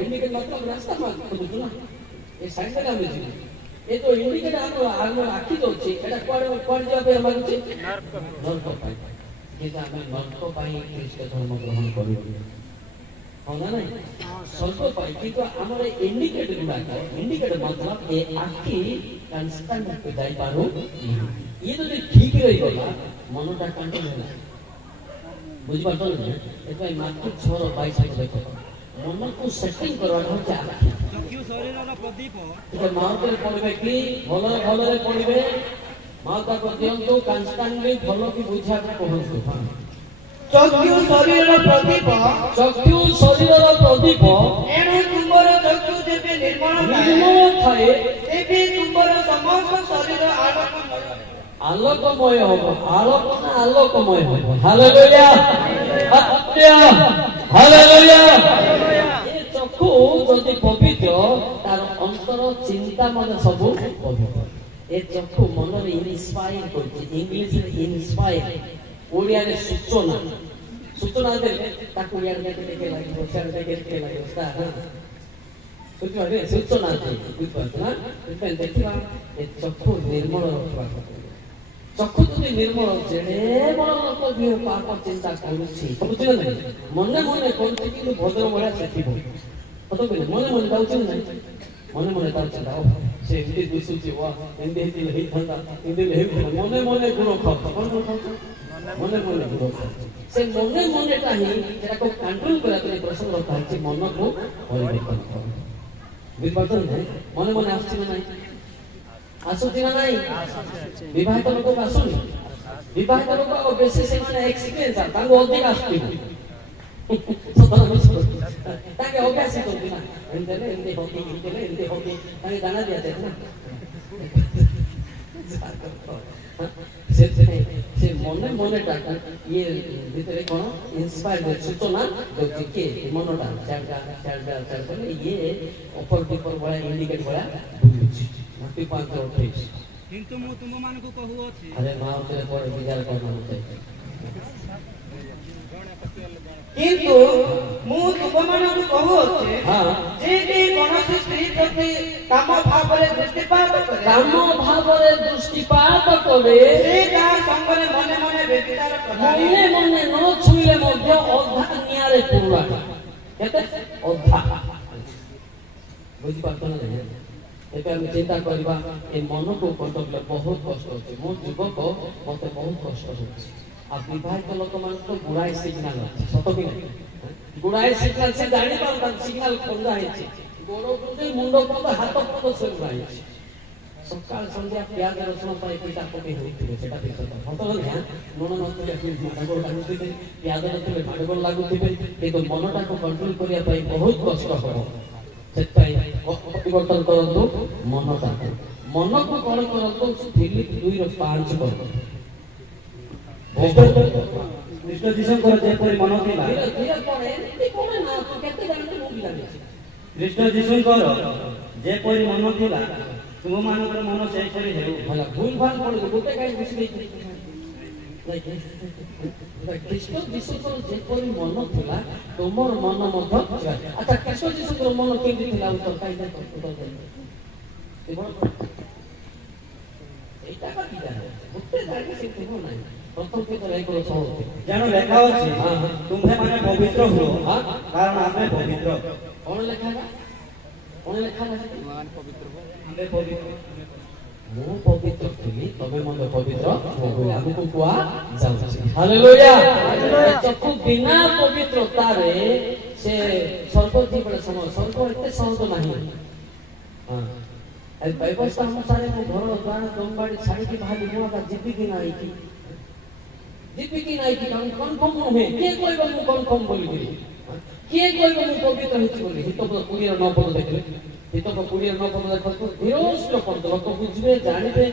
Indicate मतलब रास्ता में बुझुना ए साइड से काम जी ए तो इंडिकेट हम आखि दोछि एटा कोड जाबे हमर छि नरक पाई कि हम नरक पाई ख्रीष्ट धर्म ग्रहण करू हो ना नहीं स्वर्ग पाई कि तो हमर इंडिकेट गुडा इंडिकेट मतलब ए आखि कांस्टेंट पे जाई पारो ये तो ठीक रही गला मनटा कंट्रोल होला बुझ पातो ना एतै मात्र 6 रो 22 देखो मन को सेटिंग करवाना हो जा चक्षु शरीर रो प्रदीप तो माउथ रे पड़बे कि भलो रे पड़बे माउथ को दियंतु कांस्टेंटली भलो की बुझा के कहंतु चक्षु शरीर रो प्रदीप एणु तुमर चक्षु जेबे निर्मल थाए एबे तुमर समस्त शरीर आलोकमय हो आलोकमय हो हालेलुया हालेलुया ये चक्षु जदि पवित्र तार अंतर चिंता मन सब पवित्र ए चक्षु मन रे इंस्पायर करछि इंग्लिश रे इंस्पायर ओडिया रे सूचना दे ताकू यार के लागि बचार के लागि उस्ता सूचना दे बुझत ना देखिबा ए चक्षु निर्मल रखबा चक्षु যদি निर्मल जेडे बड़ लोक भी पाप चिंता करूछि बुझिल नै मने मने कोनते कि भद्र बड़ा सेथिबो कतो कहले मने मने दाउछि नै मने दाउछि दाउ से हिंदी दुसुछि वा हिंदी हेइ थंदा हिंदी हेइ मने मने गुण खाउ मने गुण से मने ताही जेटा को कंट्रोल करा के प्रसंग रखा है मन को परिवर्तन कर बुझिपातो नै मने आछि नै आसुति ना नहीं विवाहित लोक आसुनी विवाहित लोक बेसी से माने एक्सपीरियंस आ तांगो अधिक आसुती सदन मिसो तांगे अभ्यास करती ना एंदे होकी तांगे गाना दिया थे ना से मने टाका ये भीतर कोन इंस्पायर सूचना जो के मनोटा चार ये ऊपर बड़ा इंडिकेट बड़ा मोटी 528 किंतु मु तुम मान को कहू अछि अरे मां से पर विचार करना होते किंतु मु तुम मान को कहू अछि हां जे के कोनोसी स्त्री प्रति काम भावरे दृष्टिपात करे से का संगरे मने व्यभिचार करे मने न छुइले मध्य अधा नियारे पुरा केते अधा बुझि पातो ना एटा हम चिंता करबा ए मन को कंट्रोल बहुत कष्ट होछि मो जीवक मते बहुत कष्ट होछि आ विवाहित लोक मान तो गुड़ाई सिग्नल सतो कि गुड़ाई सिग्नल से जानि पाउता सिग्नल खंदा हेछि गोरो को मुंडो को हाथ को से गुड़ाई सकाळ संध्या प्याज रसुण पाई पिटा पके होइथिबे सेटा देखत हतो ना नोन नथिले माडगोल लागुथिबे प्याज नथिले माडगोल लागुथिबे किंतु मनटा को कंट्रोल करिया पाई बहुत कष्ट हो सेताई परिवर्तन करंतु मनटा मन को कोन करंतु फिलिप 2:5 करंतु कृष्ण जीसु को जे परि मन थिला धीरे कोने एते कोने ना तू केते जानते मु बिलानी कृष्ण जीसु को जे परि मन थिला तुम मानकर मन से परि हेउ भला भूल भाल पड़ गोटे काई बिसरी कृष्ण जीसु को जे परि मन थिला तुमर मन मध्य अच्छा कृष्ण जीसु को मन केंद्र थिला उत्तर काई दे उत्तर दे एटा का की जाने गोटे जाके से तुम नहीं प्रथम के तो एक सौ जानो लेखा अछि तुम्हे माने पवित्र हो कारण आमे पवित्र कौन लिखा है मान पवित्र हो हमें पवित्र मु पवित्र थी तबे मन पवित्र हो गया हमको कुआ जाउछि हालेलुया चक्षु बिना पवित्रता रे से स्वर्ग जीवन समय स्वर्ग एते सहज नहीं हां ए व्यवस्था अनुसार मु घर द्वार दमबाड़ी छाड़ी के बाहर निकला का जीवी की नहीं कि हम कन्फर्म नहे के कोइबो मु कन्फर्म बोली गिरी के कोइबो मु पवित्र हित बोली हित तो पुरी न पद देखले हित तो पुरी न पद देखतो विरोध पद लोक बुझबे जानिबे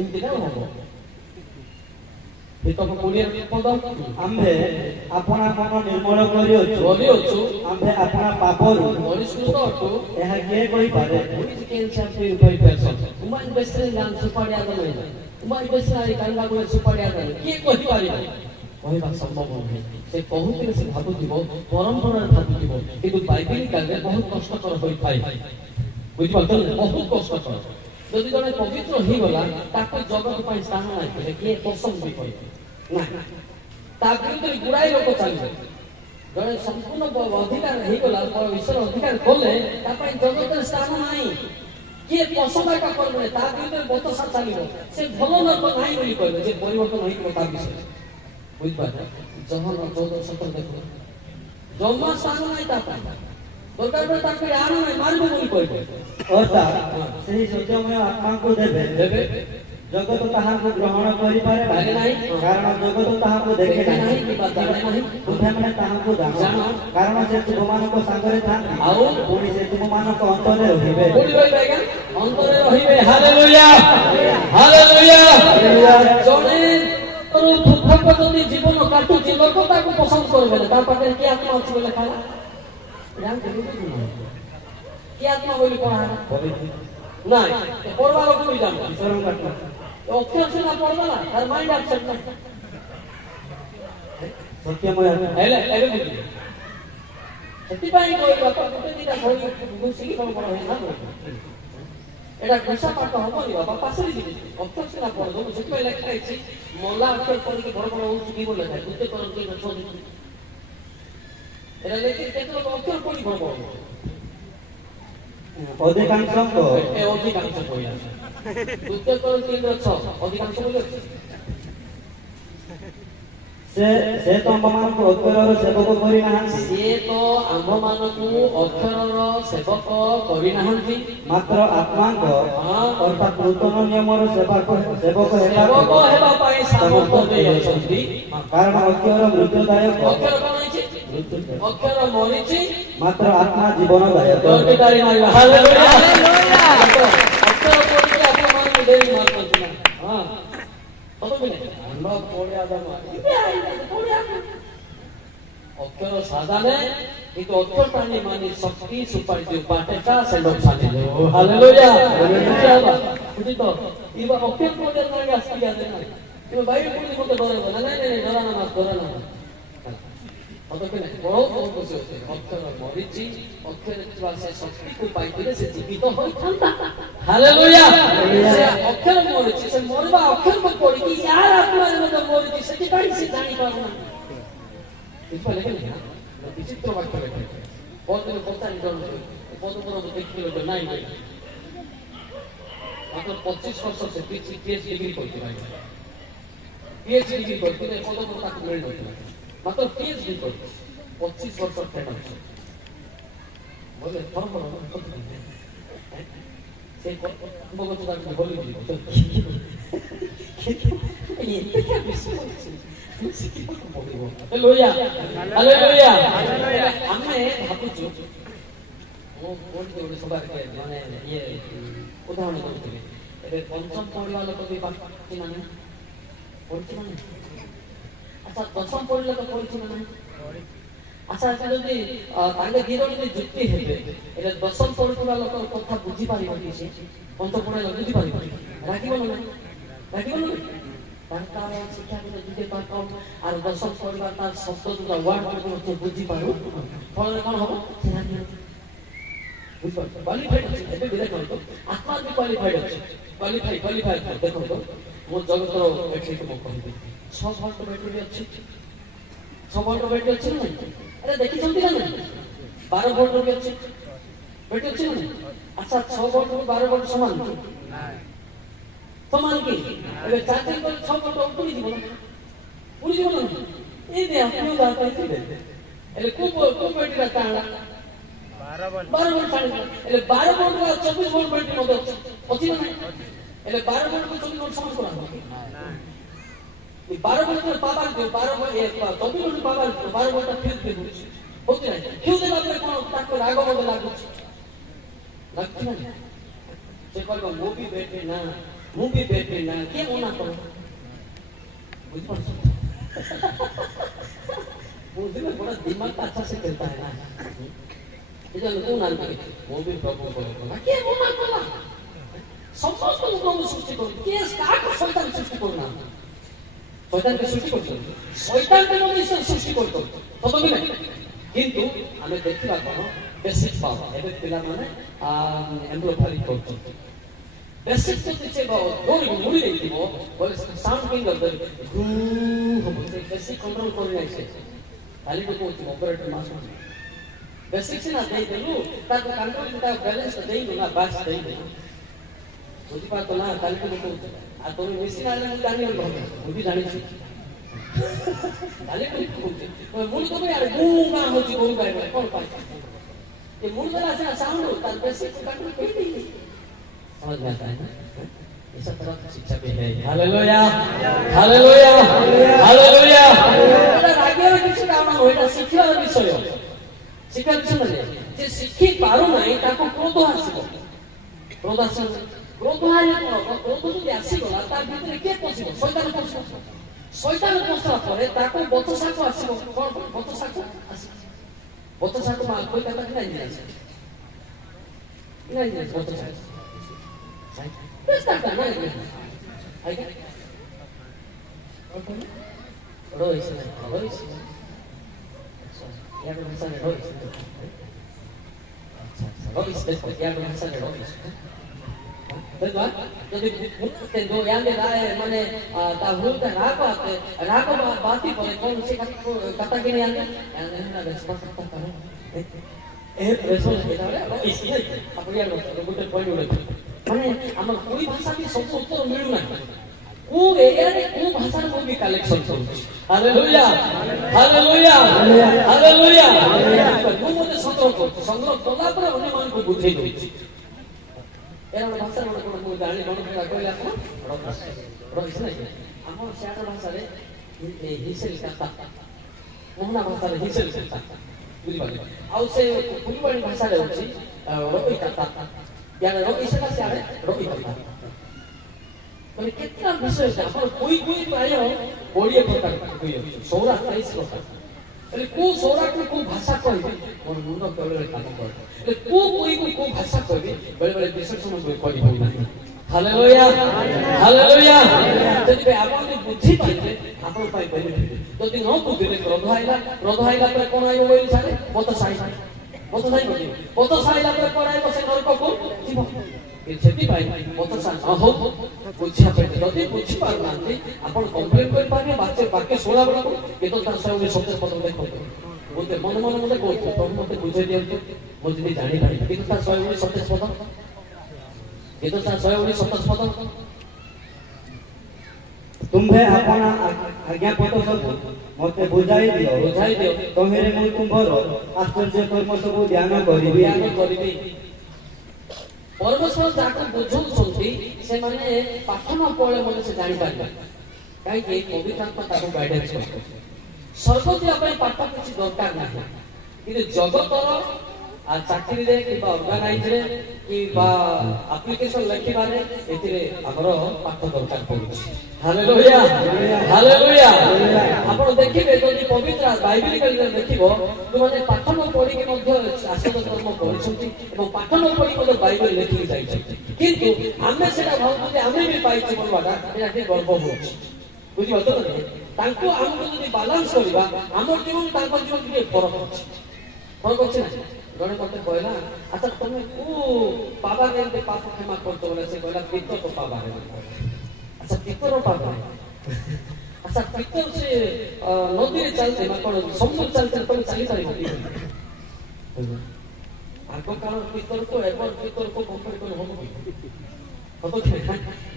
इनती ना हो हित तो पुरी पद आम्भे अपना मन निर्मल करियो आम्भे अपना पापरु परिष्कृत अटो एहा के कोइ पारे व्हिच कैन सैक्रिफाई पर्सन उमान बेसरे नाम सुपाड़िया दले उमान बेसरे कांगा को सुपाड़िया दले के कोइ पारिबो कहवा संभव नहे से कहूते से भाबुथिब परंपरा भाबुथिब किंतु बाइबल काले बहुत कष्टकर होई थाए बुझ पाछन बहुत कष्टकर जदि जने पवित्र हो गला ताको जगत पई स्थान नाही कि के पसंद भी पड़े ना ता विरुद्ध गुड़ाई लोक चलिए जने संपूर्ण अधिकार हो गला ईश्वर अधिकार खोले ता पई जगत स्थान नाही किए पसंद का करबे ता विरुद्ध बतसा चलियो से भलो लोक नाही बोली कहबे जे परिवर्तन होई को ता विषय बुझ पाछन जहन 14:17 देखो जम्मा स्थान नाही ता पई दरकार पर ताके आनो नाही मारबो बोली कहबे अर्थात ସେହି ସତ୍ୟମୟ ଆତ୍ମାଙ୍କୁ ଦେବେ ଜଗତ ତାହାକୁ ଗ୍ରହଣ କରିପାରେ ନାହିଁ କାରଣ ଜଗତ ତାହାକୁ ଦେଖେ ନାହିଁ କିମ୍ବା ଜାଣେ ନାହିଁ ତୁମେମାନେ ତାହାକୁ ଜାଣ କାରଣ ସେ ତୁମମାନଙ୍କ ସାଙ୍ଗରେ ଥାନ୍ତି ଆଉ ପୁଣି ସେ ତୁମମାନଙ୍କ ଅନ୍ତରରେ ରହିବେ ଅନ୍ତରରେ ରହିବେ ହାଲେଲୁୟା ହାଲେଲୁୟା ଜଣେ ପୃଥକ ଯଦି ଜୀବନ କାଟୁଛି ଲୋକ ତାକୁ ପସନ୍ଦ କରିବେ ତା ପାଖରେ କି ଆତ୍ମା ଅଛି ବୋଲି ଖାଲା কি আত্মা বলি পড়া না পড়বা লোক কই জানো শরম কাটনা অক্ষর শুনা পড়বা না তার মাইন্ড আপসেট না ସତ୍ୟମୟ ହେଲେ ଏବେ ବୁଝି ସେଥିପାଇଁ କହିବା ଗୋଟେ ଦିଟା ଭଳି ବୁଝିକି ତମ ବଡ଼ ହେଇ ନା ଏଟା ଘୋଷା ପାଠ ହବନି ବାପା ପାସରି ଯିବେ ଅକ୍ଷର শুনা ପଢିବ ସେଥିପାଇଁ ଲେଖା ହେଇଛି ମଲା ଅକ୍ଷର ପଢିକି ବଡ଼ ବଡ଼ ହଉଛି କି ବୋଲେ ନାହିଁ ଗୋଟେ କରନ୍ତି ଗଛ ଏଟା ଲେଖି କେତେ ଲୋକ ଅକ୍ଷର ପଢି ବଡ଼ ବଡ଼ ଅଧିକାଂଶଙ୍କ ଅଧିକାଂଶ ବହି ଅଛି ଦ୍ୱିତୀୟ କରନ୍ତିର 6 ଅଧିକାଂଶ ବହି ଅଛି ସେ ତ ଆମ୍ଭମାନଙ୍କୁ ଅକ୍ଷରର ସେବକ କରିନାହାନ୍ତି ସିଏ ତ ଆମ୍ଭମାନଙ୍କୁ ଅକ୍ଷରର ସେବକ କରିନାହାନ୍ତି ମାତ୍ର ଆତ୍ମାଙ୍କ ଅର୍ଥାତ୍ ନୂତନ ନିୟମର ସେବକ ହେବା ପାଇଁ ସାମର୍ଥ୍ୟ ଦେଇଛନ୍ତି କାରଣ ଅକ୍ଷର ମୃତ୍ୟୁଦାୟକ ଅକ୍ଷର କଣ ହେଇଛି ଅକ୍ଷର ମରିଛି ମାତ୍ର ଆତ୍ମା ଜୀବନଦାୟକ ହାଲେଲୁୟା ଅକ୍ଷର ପଢିକି ଆପଣମାନଙ୍କୁ ଦେଇ ମାରୁଛନ୍ତି ନା ହଁ अक्षर साधा ने एक अक्षर पानी मानी शक्ति सुपारी जो पाटेटा से लोग साधे जो हालेलुया बुझी तो ये अक्षर को दे ना आस्ती जाते ना ये बाइबल को मत डरे ना नहीं डराना मत तो के बहुत खुशी होते अक्षर मरिची अक्षर से शक्ति को पाइले से जीवित होई थांता हालेलुया अक्षर मरिची से मरबा अक्षर को पड़ी कि यार आत्मा में तो मरिची से काई से जानी पारना इसको लेके ना विचित्र वाक्य लेके बहुत दिन पता नहीं डर बहुत बड़ा देखिए लोग नहीं मात्र 25 वर्ष से पीएचडी डिग्री करते भाई पीएचडी डिग्री करते बहुत बड़ा तक मिल जाता मात्र पीएचडी करते 25 वर्ष ट्रेन আছে बोले फॉर्म करो से बहुत बात बोली दी ये क्या विषय हालेलुया हालेलुया ଆମେ ଭାବୁଛୁ ମୁଁ କୋଉଠି ଗୋଟେ ସଭା ମାନେ ଇଏ ଉଦାହରଣ କରୁଥିଲି ଏବେ ପଞ୍ଚମ ପଢିବା ଲୋକ ବି ପାଠି ନା ନାହିଁ ପଢିଛି ନା ନାହିଁ ଆଚ୍ଛା ଦଶମ ପଢିଲେ ତ ପଢିଛି ନା ନାହିଁ ଆଚ୍ଛା ଆଚ୍ଛା ଯଦି ତାଙ୍କେ ଦି ଜଣ ଯଦି ଯୁକ୍ତି ହେବେ એટલે ଦଶମ ପଢୁଥିବା ଲୋକର କଥା ବୁଝିପାରିବ କି ସେ ପଞ୍ଚମ ପଢିଲେ ବୁଝିପାରିବ ରାଗିବ ନା ନାହିଁ ରାଗିବ ନା ତାଙ୍କର ଶିକ୍ଷା को जुटे पाक और दशम पढ़वा तार शब्द जो वर्ड को बुझी पारो फल कोन हो बुझ पारो क्वालिफाइड अछि एबे बिले करतो आत्मा भी क्वालिफाइड अछि क्वालिफाइड देखो तो मो जगत रो एठी को कहबे 6 वोल्ट बैटरी अछि 6 वोल्ट बैटरी अछि ना अरे देखि छथि ना 12 वोल्ट भी अछि बैटरी अछि ना अच्छा 6 वोल्ट और 12 वोल्ट समान समान की अबे चार्जिंग कर 6 वोल्ट उड़ी जीवन ना ए दे आपने बात है એટલે को बैटरी रहता है 12 वोल्ट એટલે 12 वोल्ट का 24 वोल्ट बैटरी मत अछि ना એટલે 12 वोल्ट को 24 वोल्ट समान करा ये 12 वोल्ट का पावर दे 12 वोल्ट 24 वोल्ट पावर 12 वोल्ट का फ्यूज दे होती है फ्यूज देला पर कोन ताको राग मत लागु लागछ ना से कहबो मूवी बैटरी ना के मना करो बुझ पाछो मुझे में बड़ा दिमाग अच्छा से चलता है ना इधर लोग ना मूवी प्रभु को ना के मना करो समस्त को प्रभु सृष्टि करो के का संतान सृष्टि करना শয়তানকে সৃষ্টি করছেন, শয়তানকে ମଧ୍ୟ ଈଶ୍ୱର ସୃଷ୍ଟି କରୁଛନ୍ତି, ସତ କି ନାହିଁ? କିନ୍ତୁ ଆମେ ଦେଖିବା କ'ଣ ବେସିକ୍ ପାୱାର ଏବେ ପିଲାମାନେ ଏମ୍ପ୍ଲୋଫାରି କରୁଛନ୍ତି। ବେସିକ୍ ଯଦି ସେ ଦୌଡ଼ି ମୁଡ଼ି ଦେଇଥିବ ବୋଲେ ସାଉଣ୍ଡ କେମିତି କରିଦେବେ, ଘୁ ହବ, ସେ ବେସିକ୍ କଣ୍ଟ୍ରୋଲ କରିନାହିଁ। ସେ ଖାଲି ତ କହୁଛି ଅପରେଟର ମାଷ୍ଟର ବେସିକ୍ ସିନା ଦେଇଦେଲୁ, ତାକୁ କଣ୍ଟ୍ରୋଲ ତା ବ୍ୟାଲେନ୍ସ ଦେଇନୁ ନା, ବାକ୍ସ ଦେଇନୁ, ବୁଝିପାରୁଛ ନା? କାଲି ତ କହୁଛି ଆଉ ତମେ ମେସିନ୍ ଆଣିଲେ ମୁଁ ଜାଣିଗଲି, ମୁଁ ବି ଜାଣିଛି। କାଲି ତ କହୁଛି ମୁଁ ତ ଆଡ଼େ ମୁଁ ଗାଁ ହଉଛି ଗୋରୁ ଗାଈ କ'ଣ ପାଇଁ ये मूड वाला ऐसा साउंड होता है, बेसिक कंट्रोल कोई नहीं समझ में आता है ना? ये सब तरह की शिक्षा भी है। Hallelujah hallelujah hallelujah. এটা রাগের কিছু কাম হইটা শিক্ষার বিষয়, শিক্ষার বিষয় মানে যে শিক্ষি পারু নাই তাকে ক্রোধ আসিব, ক্রোধ আসে, ক্রোধ হয় ক্রোধ যদি আসিগলা তার ভিতরে কে পশিব? শয়তান পশিব। শয়তান পশিবা পরে তাকে বচসাক আসিব। কোন বচসাক আসিব? বচসাক মা কই কথা কি নাই জানি, নাই জানি বচসাক Basta ka na. Ay ka. Royce. Ya no me sale Royce. Royce, después ya no me sale Royce. Betul? Jadi tentu yang dia mana tahu kan raga bati boleh kau mesti kata gini yang ada sebab kata kan. Respon kita ada Royce ni. Apa dia Royce point udah. মানে আমার ওই ভাষা দিয়ে সব উত্তর মিলু না, ও এরিয়ারে ও ভাষার মধ্যে কালেকশন করছি। Hallelujah hallelujah hallelujah. ମୁଁ ମୋତେ ସଂଗ୍ରହ କରୁଛି, ସଂଗ୍ରହ କଲା ପରେ ଅନ୍ୟମାନଙ୍କୁ ବୁଝେଇ ଦଉଛି। ଏହାର ଭାଷା କ'ଣ ମୁଁ ଜାଣି କ'ଣ କହିଲେ ଆପଣ ରଇସ ନାଇଁ, ଆମର ସିଆଡ଼ ଭାଷାରେ ହିସେଲ କାତା, ମୋହନା ଭାଷାରେ ହିସେଲ କାତା, ବୁଝିପାରିଲେ? ଆଉ ସେ ଫୁଲବାଣୀ ଭାଷାରେ ଅଛି ରଇ କାତା। यार रोग इसे का क्या है रोग इतना तो कितना विषय है पर कोई प्राय ओडिया प्रकार कोई सोरा 23 प्रकार એટલે કો સોરા કો ભાષા કહે મોર મુંડ કેવળ કામ કરે એટલે કો ભાષા કહે બળે બળે વિશેષણ કોઈ હોય નહીં। Hallelujah hallelujah. ଯଦି ଆପଣ ବୁଝି ପାରିଲେ ଆପଣ ପାଇଁ ବେନିଫିଟ, ଯଦି ନ ବୁଝିଲେ କ୍ରୋଧ ଆଇଲା ପରେ କ'ଣ ଆଇବ ବୋଇଲେ ସାରେ ମତ ସାଇଲା ମତ ସାଇଲା ପରେ କ'ଣ ଆଇବ ସେ ନରକକୁ ଯିବ। ସେଥିପାଇଁ ମତ ହଉ ବୁଝିବା ପାଇଁ ଯଦି ବୁଝିପାରୁନାହାନ୍ତି ଆପଣ କମ୍ପ୍ଲେନ୍ କରିପାରିବେ। ବାକ୍ୟ ଶୁଣିଲା ବେଳକୁ କିନ୍ତୁ ତାର ସହ ସତେଜ ପଦ ଦେଖନ୍ତୁ, ମନେ ମତେ କହୁଛୁ ପ୍ରଭୁ ମତେ ବୁଝେଇ ଦିଅନ୍ତୁ ମୁଁ ଯଦି ଜାଣିପାରିବି, କିନ୍ତୁ ତାର 119 ସତେଜ ପଦ, କିନ୍ତୁ ତାର 119 ସତେଜ ପଦ तुम्हें अपना आज्ञापत्र सब मते बुझाई दियो तोहेरे मु तुमर आश्चर्य कर्म सब ध्यान करिबी। परमेश्वर जाको बुझौछंती से माने पाठ न पळे मने से जानि पारिबे, काई के पवित्र आत्मा ताको गाइडेंस करते। स्वर्ग दिया पई पाठ किछि दरकार नाही, किंतु जगतर आ चाकरी रे कि ऑर्गेनाइज रे कि एप्लीकेशन लिखिबारे एथिरे हमरो पाठ दरकार पड़ुछि। Hallelujah hallelujah. आपण देखिबे जदि पवित्र बाइबलिकल देखिबो तो माने पाठ न पढि के मध्य आश्चर्य कर्म पढिछंती एवं पाठ न पढि मध्य बाइबल लिखि जाइछंती, किंतु आमे सेटा भाबु जे आमे भी पाइछि बोलवाटा एटा के गर्व होछि। बुझि होतो न तांको हमको जदि बैलेंस करबा हमर जीवन तांको जीवन के फरक अछि, फरक अछि ना। जने मते कहला अच्छा तुम को पापा के पाप क्षमा करतो बोले से कहला पितर को पापा है। अच्छा पितर पापा, अच्छा पितर से नदी रे चलते ना कोन समुद्र चलते तुम चली पारिबो आगो काल पितर को एबर पितर को कंपेयर कर होबो होतो कि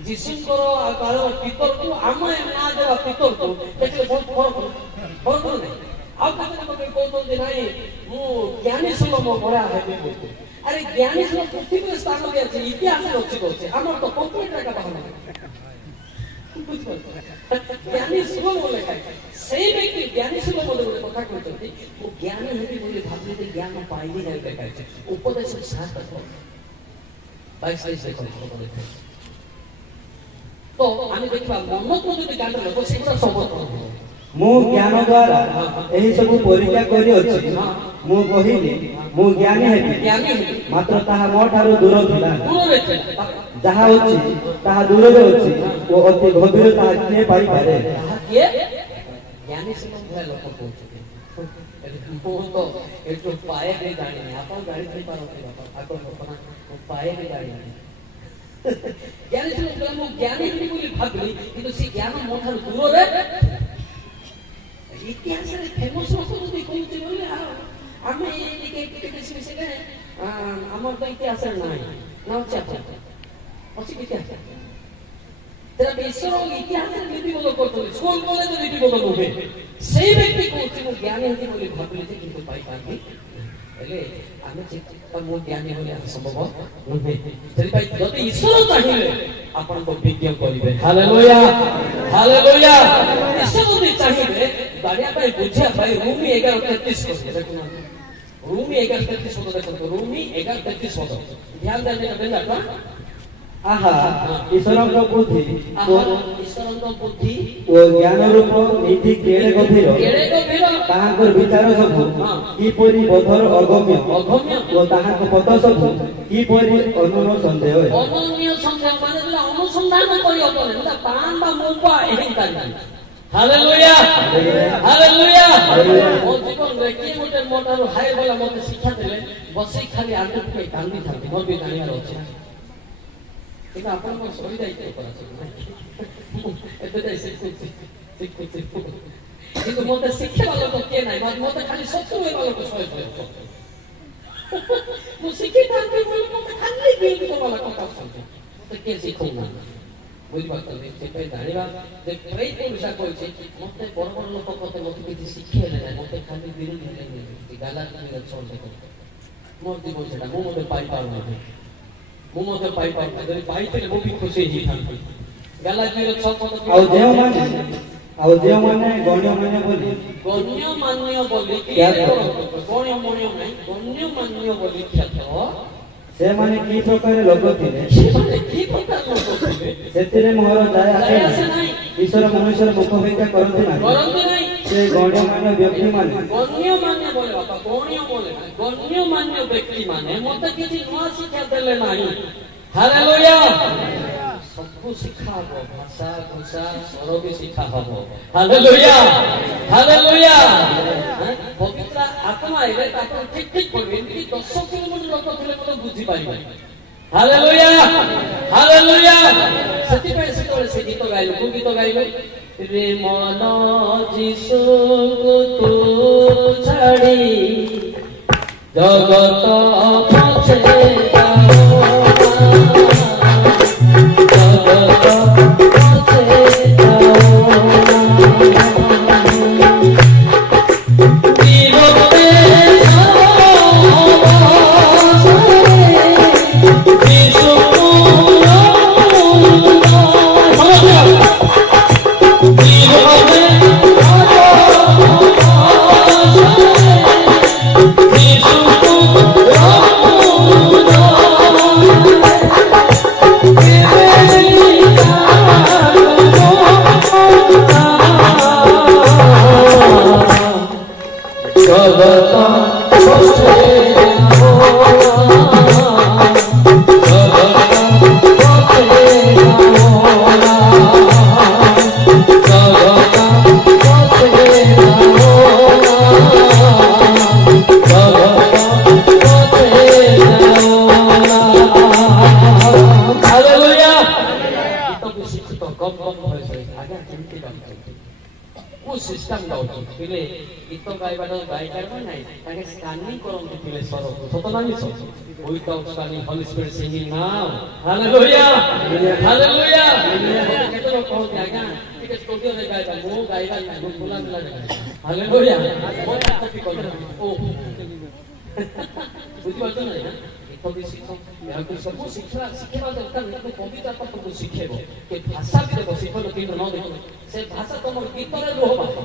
जीसुकर काल पितर को आमे ना देवा पितर को देखले बहुत फरक नहीं। अब कते कहतो जे नाही मु ज्ञानी सुलो मो बड़ा है बोलतो, अरे ज्ञानी सुलो पृथ्वी स्थान में আছে ইতিহাস রচি করছে, আমার তো কমপ্লিট টাকা পাওয়া না। জ্ঞানী সুলো বলে কাই সেই ব্যক্তি জ্ঞানী সুলো বলে কথা কইতে ও জ্ঞানী হেবি বলে ভাবলে যে জ্ঞান পাইলি না দেখাইছে উপদেশ সাথ তো 22 সেকেন্ড উপদেশ। তো আমি দেখলাম মনত যদি জ্ঞান লোক সেগুলো সবত मु ज्ञान द्वारा एही सब परीक्षा करी अछि, मु कहिली मु ज्ञानी हेबी मात्र ताहा मो ठारो दूर थिला, जहा अछि ताहा दूर रे अछि ओ अति गभीर ताहा के पाई पारे। किए ज्ञानी से भले लोक कहते तो एटो पाए नहीं जानी आप गाड़ी नहीं पारती बापा आको लोकना पाए नहीं जानी ज्ञानी से मु ज्ञानी नहीं बोली भाबली किंतु से ज्ञान मोठार दूर रे इतिहास रे फेमस लोक যদি কইতে বলে আমি এই টিকে বেশি বেশি রে আমার তো ইতিহাস নাই নাও চাপা ଅଛି ইতিহাস तेरा ईश्वर इतिहास लिपिबद्ध करते स्कूल कॉलेज लिपिबद्ध नुहे से व्यक्ति कौन मु ज्ञानी होती बोली भाबली जे किंतु पाई पाबी हेले आमे पर मु ज्ञानी होले संभव नुहे तरी भाई जति ईश्वर चाहिए आपण को विज्ञ करिवे हालेलुया हालेलुया ईश्वर जति चाहिए गाड़िया भाई बुझिया भाई रूमी 11:33 को देखो रूमी 11:33 को देखो रूमी 11:33 को ध्यान देने बेला आहा ईश्वरଙ୍କ बुद्धि ईश्वरଙ୍କ बुद्धि ଓ ଜ୍ଞାନ ରୂପ ନୀତି କେଡ଼େ ଗଭୀର ତାହାଙ୍କର ବିଚାର ସବୁ କିପରି ବଧର ଅଗମ୍ୟ ଓ ତାହାଙ୍କ ପଦ ସବୁ କିପରି ଅନନ୍ୟ ସନ୍ଦେହ ମାନେ ଅନୁସନ୍ଧାନ କରିହବନି ତା ପାନ୍ ବା ମୁପା ଏହି ତାରିଖ ହାଲେଲୁୟା ହାଲେଲୁୟା ମୋ ଜୀବନରେ କିଏ ଗୋଟେ ମୋଠାରୁ ହାଇ ବୋଲା ମୋତେ ଶିକ୍ଷା ଦେଲେ ବସି ଖାଲି ଆଣ୍ଠୁ ପକେଇ କାନ୍ଦିଥାନ୍ତି ମୋର ବି ଜାଣିବାର ଅଛି କିନ୍ତୁ ଆପଣଙ୍କ ସରି ଯାଇଥିବ କରାଛି ଏବେ ଯାଇ ଶିଖୁଛି କିନ୍ତୁ ମୋତେ ଶିଖେଇବା ଲୋକ କିଏ ନାହିଁ ମୋତେ ଖାଲି ଶତ୍ରୁ ହେବା ଲୋକ ଶହେ ମୁଁ ଶିଖିଥାନ୍ତି ବୋଲି ମୋତେ ଖାଲି ବିଲ୍ ଦେବା ଲୋକ କହୁଛନ୍ତି ମୋତେ କିଏ ଶିଖଉନାହାନ୍ତି ବୁଝିପାରୁଛନ୍ତି ସେଥିପାଇଁ ଜାଣିବା ଯେ ପ୍ରେଇ ପଇସା କହିଛି ମୋତେ ବଡ଼ ବଡ଼ ଲୋକ ମୋତେ କିଛି ଶିଖେଇଲେ ନାହିଁ ମୋତେ ଖାଲି ବିରୋଧୀ ହେଲେ ଗାଲାତିର ଛଅ ମୋର ଜୀବନ ସେଟା ମୁଁ ମୋତେ ପାଇପାରୁନାହିଁ ମୁଁ ମଧ୍ୟ ପାଇପାରୁନା ଯଦି ପାଇଥିଲେ ମୁଁ ବି ଖୁସି ହେଇଥାନ୍ତି ଗାଲାତିର 6 ପଦ ଆଉ ଯେଉଁମାନେ ଗଣ୍ୟମାନ୍ୟ ବୋଲି ଗଣ୍ୟମାନ୍ୟ ବୋଲି ଗଣ୍ୟମାନ୍ୟ ନାହିଁ ଗଣ୍ୟମାନ୍ୟ ବୋଲି ଖ୍ୟାତ ସେମାନେ କି ପ୍ରକାର ଲୋକ ଥିଲେ ସେଥିରେ ମୋର ଯାଏ ଆସେ ନାହିଁ ଈଶ୍ୱର ମନୁଷ୍ୟର ମୁଖ ଭିକ୍ଷା କରନ୍ତି ନାହିଁ ସେ ଗଣ୍ୟମାନ୍ୟ ବ୍ୟକ୍ତିମାନେ ଗଣ୍ୟମାନ୍ୟ ବୋଲେ ବାପା ଗଣ୍ୟ ବୋଲେ ନାହିଁ ଗଣ୍ୟମାନ୍ୟ ବ୍ୟକ୍ତିମାନେ ମୋତେ କିଛି ନୂଆ ଶିକ୍ଷା ଦେଲେ ନାହିଁ ହାଲେଲୁୟା ସବୁ ଶିକ୍ଷା ହବ ଭାଷା ଭାଷା ସ୍ୱର ବି ଶିକ୍ଷା ହବ ହାଲେଲୁୟା ହାଲେଲୁୟା ପବିତ୍ର ଆତ୍ମା ହେଲେ ଆପଣ ଠିକ ଠିକ କହିବେ ଏମିତି 10 କିଲୋମିଟର ଲୋକ ଥିଲେ ମୋତେ ବୁଝିପାରିବେ ହାଲେଲୁୟା ହାଲେଲୁୟା ସେଥିପାଇଁ ସେତେବେଳେ ସେ ଗୀତ ଗାଇଲେ କୋଉ ଗୀତ ଗାଇଲେ रे मन जिसुको तू छाड़ी जगत पछेता Holy Spirit singing now. Hallelujah. Hallelujah. Kita lo kau jaga. Kita studio le gaya. Mo gaya kan. Mo pulang pulang jaga. Hallelujah. Mo tapi kau jaga. Oh. Betul betul ni ya. Itu bisiko. Ya tu semua siksa. Siksa tu kan. Itu pabitra apa tu siksa. Ke bahasa kita tu siksa tu kita nak dekho. Se bahasa tu mor kita le roh bahasa.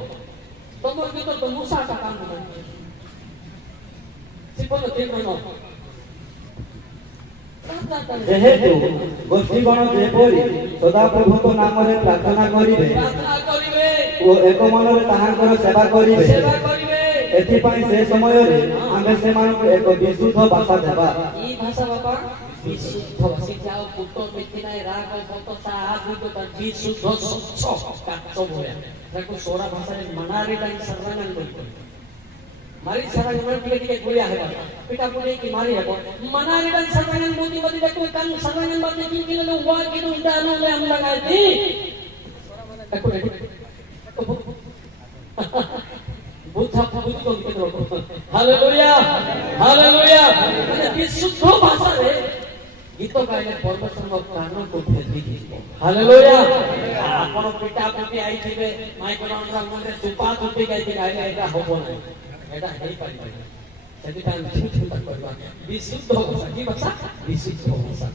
Tu mor kita tu Musa katakan. Siksa tu kita nak. ଯେହେତୁ ଗୋଷ୍ଠୀଗଣ ଯେପରି ସଦାପ୍ରଭୁଙ୍କ ନାମରେ ପ୍ରାର୍ଥନା କରିବେ ଓ ଏକ ମନରେ ତାହାଙ୍କର ସେବା କରିବେ ଏଥିପାଇଁ ସେ ସମୟରେ आमे सेमानकु एक विशुद्ध भाषा देबा ई भाषा बाबा विशुद्ध भाषा जाओ पुतो मिथिनाय राग पत साहा दुतो त विशुद्ध स्वच्छ काचो भया ताको सोडा भाषा रे मनारी डाई सर्वानन बोलतो मारी सर्वानन मन टिके गुलिया है पिटा पुटे की मारी है मनारी डाई सर्वानन मोदी मोदी ताको कान सर्वानन बात की लो वा की नो इंदानो ले हम लगाई थी ताको बुद्धा बुद्ध को कितो हालेलुया हालेलुया माने विशुद्ध भाषा रे गीत गाइले परमेश्वर को कान को फेदी दी हालेलुया आपण पिटा पुटी आई थिबे माइक राउंड मन रे चुपा चुपी गाइ गाइले एटा होबो नै एटा हेई पारि पारि सेति टाइम चिंता करबा विशुद्ध भाषा की भाषा विशुद्ध भाषा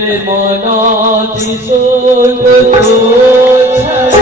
रे मन जिसु को छाई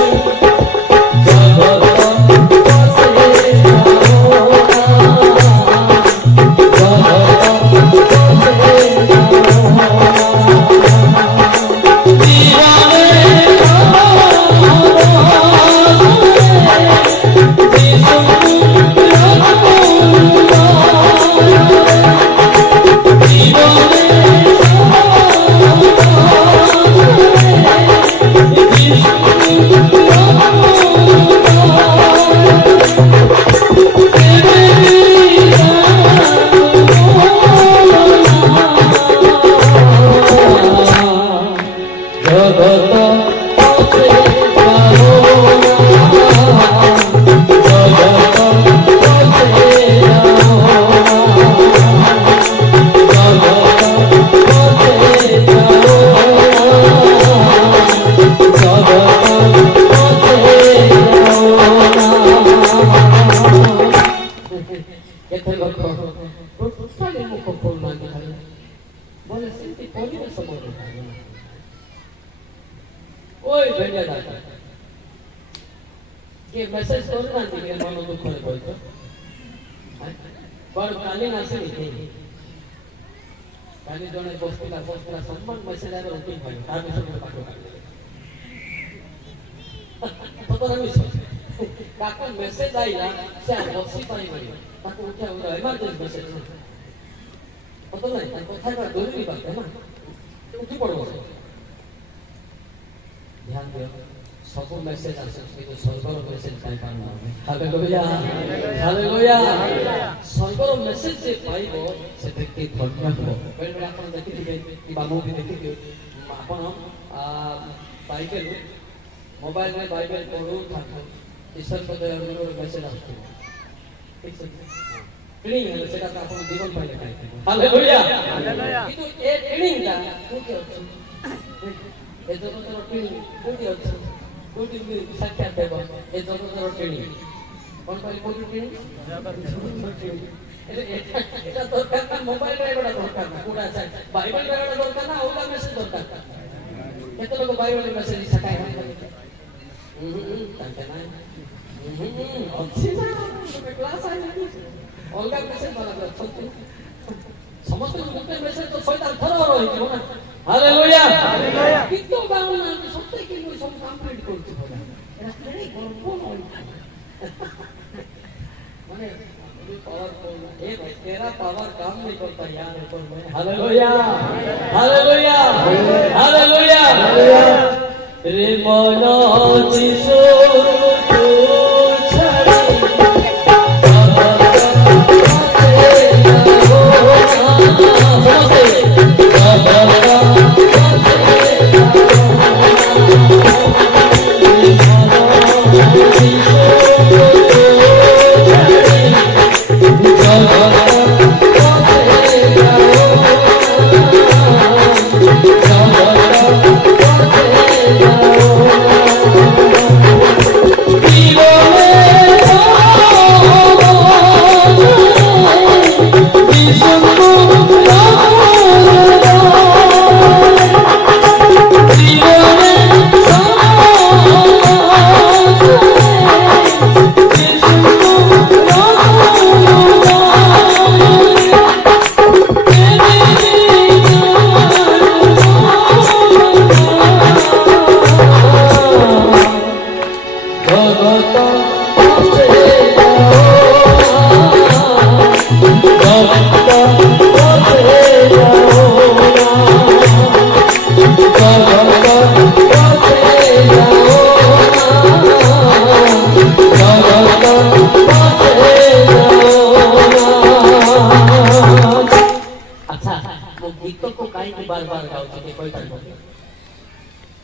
କାହିଁକି ବାର ବାର ଗାଉଛି କିଏ କହିପାରିବ?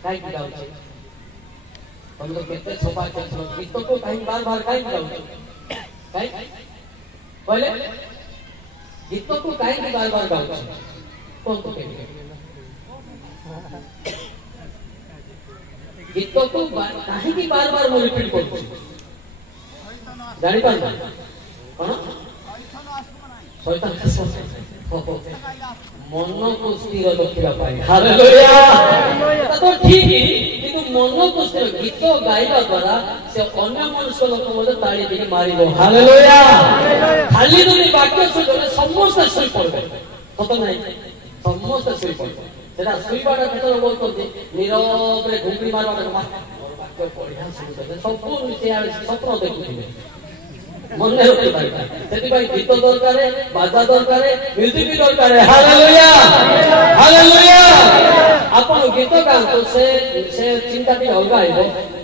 କାହିଁକି ଗାଉଛି? ତମେ ତ କେତେ ସଭା କରୁଛ, ଗୀତକୁ କାହିଁକି ବାର ବାର କାହିଁକି ଗାଉଛ? କାହିଁକି କହିଲେ? ଗୀତକୁ କାହିଁକି ବାର ବାର ଗାଉଛି? କୁହନ୍ତୁ କେମିତି? ଗୀତକୁ କାହିଁକି ବାର ବାର ମୁଁ ରିପିଟ୍ କରୁଛି? ଜାଣିପାରିଲ କଣ? ଶୈତାନ ମନକୁ ସ୍ଥିର ରଖିବା ପାଇଁ। ହାଲେଲୁୟା। ତ ଠିକ, କିନ୍ତୁ ମନକୁ ସ୍ଥିର ଗୀତ ଗାଇବା ଦ୍ୱାରା ସେ ଅନ୍ୟ ମନୁଷ୍ୟ ଲୋକ ମଧ୍ୟ ତାଳି ଟିକେ ମାରିବ। ହାଲେଲୁୟା। ଖାଲି ଯଦି ବାକ୍ୟ ଶୁଣିଲେ ସମସ୍ତେ ଶୋଇପଡିବେ, ସତ ନାହିଁ? ସମସ୍ତେ ଶୋଇପଡିବେ। ସେଟା ଶୋଇବାଟା କେତେବେଳେ କହୁଛନ୍ତି? ନୀରବରେ ଘୁଙ୍ଗୁଡ଼ି ମାରବାଟା ବାକ୍ୟ ବଢିଆ ଶୁଣୁଛନ୍ତି, ସବୁ ସ୍ୱପ୍ନ ଦେଖୁଥିବେ, ମନେ ରଖିପାରିବେ। ସେଥିପାଇଁ ଗୀତ ଦରକାର, ବାଜା ଦରକାର, ମ୍ୟୁଜିକ ଦରକାର। Hallelujah hallelujah. ଆପଣ ଗୀତ ଗାଆନ୍ତୁ, ସେ ଚିନ୍ତା ଟିକେ ଅଲଗା ହେବ।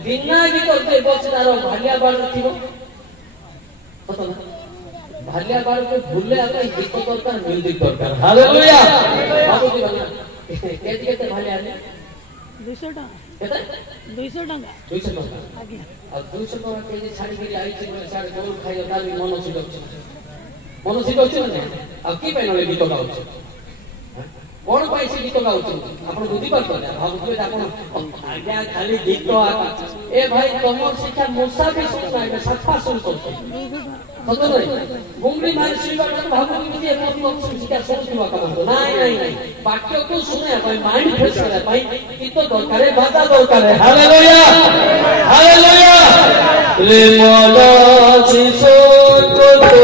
ବିନା ଗୀତ ବସି ତାର ଭାଲିଆ ବାଡ଼ ଥିବ, ଭାଲିଆ ବାଡ଼କୁ ଭୁଲିବା ପାଇଁ ଗୀତ ଦରକାର, ମ୍ୟୁଜିକ ଦରକାର। ହାଲେଲୁୟା। ଭାବୁଛି କେତେ କେତେ ଭାଲିଆ? 200 ଟଙ୍କା। କେତେ? 200 ଟଙ୍କା। 200 ଟଙ୍କା। ଆଜ୍ଞା। ଆଉ 200 ଟଙ୍କା କେଜି ଛାଡ଼ିକିରି ଆଇଛି, ସିଆଡ଼େ ଗୋରୁ ଖାଇବ, ତାର ବି ମନ ଠିକ ଅଛି, ମନ ଠିକ ଅଛି ନା? ଆଉ କି ପାଇଁ ନହେଲେ ଗୀତ ଗାଉଛି? କଣ ପାଇଁ ସେ ଗୀତ ଗାଉଛନ୍ତି? ଆପଣ ବୁଝିପାରୁଛନ୍ତି? ଭାବୁଥିବେ ଆପଣ ଆଜ୍ଞା ଖାଲି ଗୀତ। ଏ ଭାଇ ତମର ଶିକ୍ଷା ମୂଷା ବି ଶୁଣୁନାହିଁ, ସଫା ଶୁଣୁଛନ୍ତି। ସତ ନୁହେଁ? ଘୁଙ୍ଗୁଡ଼ି ମାରି ଶୁଣିବାଟା ଭାବୁଛନ୍ତି ଯେ ଶିକ୍ଷା ଶୁଣୁଥିବା କାମନ୍ତୁ। ନାଇଁ ନାଇଁ ନାଇଁ, ବାକ୍ୟକୁ ଶୁଣିବା ପାଇଁ, ମାଇଣ୍ଡ ଫ୍ରେଶ କରିବା ପାଇଁ ଗୀତ ଦରକାର, ବାଜା ଦରକାର। Hallelujah hallelujah. ରେ ମନ ଶିଶୁକୁ ତୋ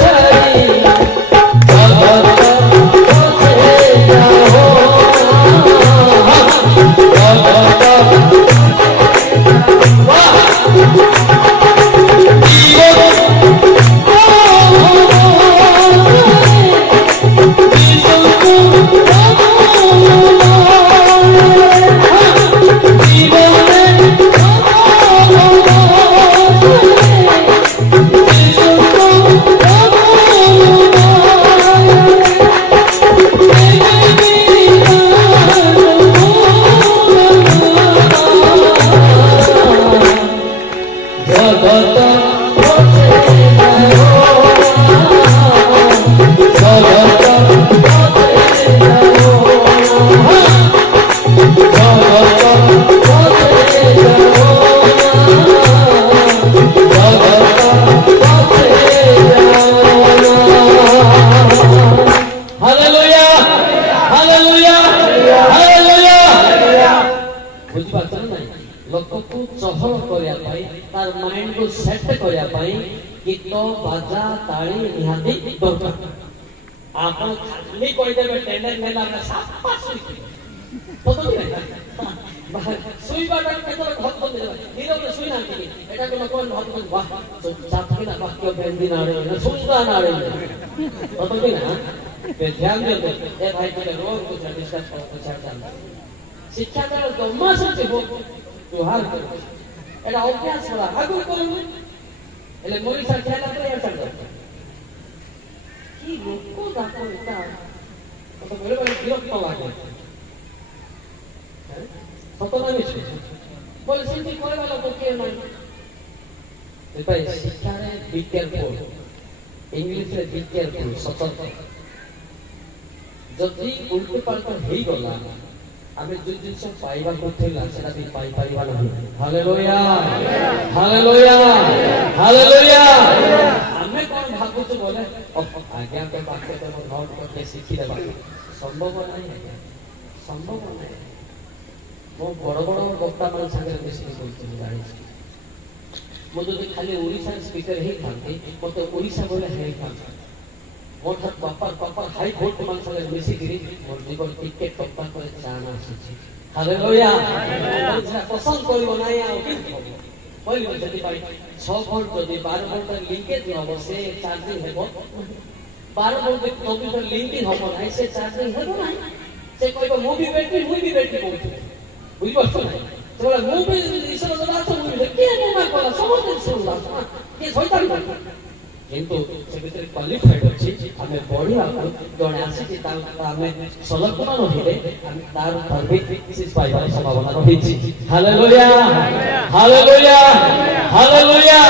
ଛାଡ଼ି गीत बाजा ताली निहाती दरकार। आपण खाली कहिदेबे टेंडर नेला ना साफा सुई पतो नहीं सुईबाटा केतरे घट बंद नीरव सुई ना कि एटा को कोन घट बंद वाह चापके ना वाक्य बेंदी नाड़े ना सुंदा नाड़े पतो नहीं ना पे ध्यान दे ए भाई के रोज कुछ डिस्कस करता शिक्षा का दम्मा से हो जोहार कर एटा अभ्यास वाला आगु करू એટલે મોરી સાથે ખ્યાલ આપો યાર સાંભળો કી લોકો દાખો એટા તો બોલે બોલે વિરક્ત લાગે સતો નહીં છે બોલે સિંધી કોઈવા લોકો કે નહીં એ ભાઈ શિક્ષાને બી કેરફુલ ઇંગ્લિશରେ બી કેરફુલ સતર્ક ଯଦି ઉલટું પાલટું ହେଇ ଗଲା ଆମେ ଯୋଉ ଜିନିଷ ପାଇବାକୁ ଥିଲା ସେଟା ବି ପାଇପାରିବା ନାହିଁ। Hallelujah hallelujah hallelujah. ଆମେ କଣ ଭାବୁଛୁ ବୋଲେ ଆଜ୍ଞା କେ ପାଖେ ତ ନୋଟ କରିକି ଶିଖିଦେବା ସମ୍ଭବ ନାହିଁ ଆଜ୍ଞା ସମ୍ଭବ ନାହିଁ। ମୁଁ ବଡ଼ ବଡ଼ ବକ୍ତାମାନଙ୍କ ସାଙ୍ଗରେ ମିଶିକି କହୁଥିଲି ଜାଣିଛି ମୁଁ ଯଦି ଖାଲି ଓଡ଼ିଶା ସ୍ପିକର ହେଇଥାନ୍ତି ମୋତେ ଓଡ଼ିଶା ବୋଲେ ହେଇଥାନ୍ତା मोठा पापा हाई कोर्ट मान साले मिसिगिरी मोर जीवन टिकेट टप्पा करे जाना आसी हालेलुया हमरा पसंद करिवो नाही आ बोली जति पाई 6 वोल्ट जति 12 वोल्ट लिंकेज हबो से चार्जिंग हेबो 12 वोल्ट 24 वोल्ट लिंकिंग हबो नाही से चार्जिंग हेबो नाही से कहबो मूवी बैटरी कहू बुझि बसो नाही तो मूवी ईश्वर दबास मूवी के मोबाइल कोला समस्त सुनला के शैतान କିନ୍ତୁ ସେ ଭିତରେ କ୍ୱାଲିଫାଇଡ୍ ଅଛି ଆମେ ବଢିବାକୁ ଜଣେ ଆସିଛି ଆମେ ସଂଲଗ୍ନ ରହିଲେ ଆମେ ତାର ସର୍ଭିସ୍ ପାଇବାର ସମ୍ଭାବନା ରହିଛି। Hallelujah hallelujah hallelujah.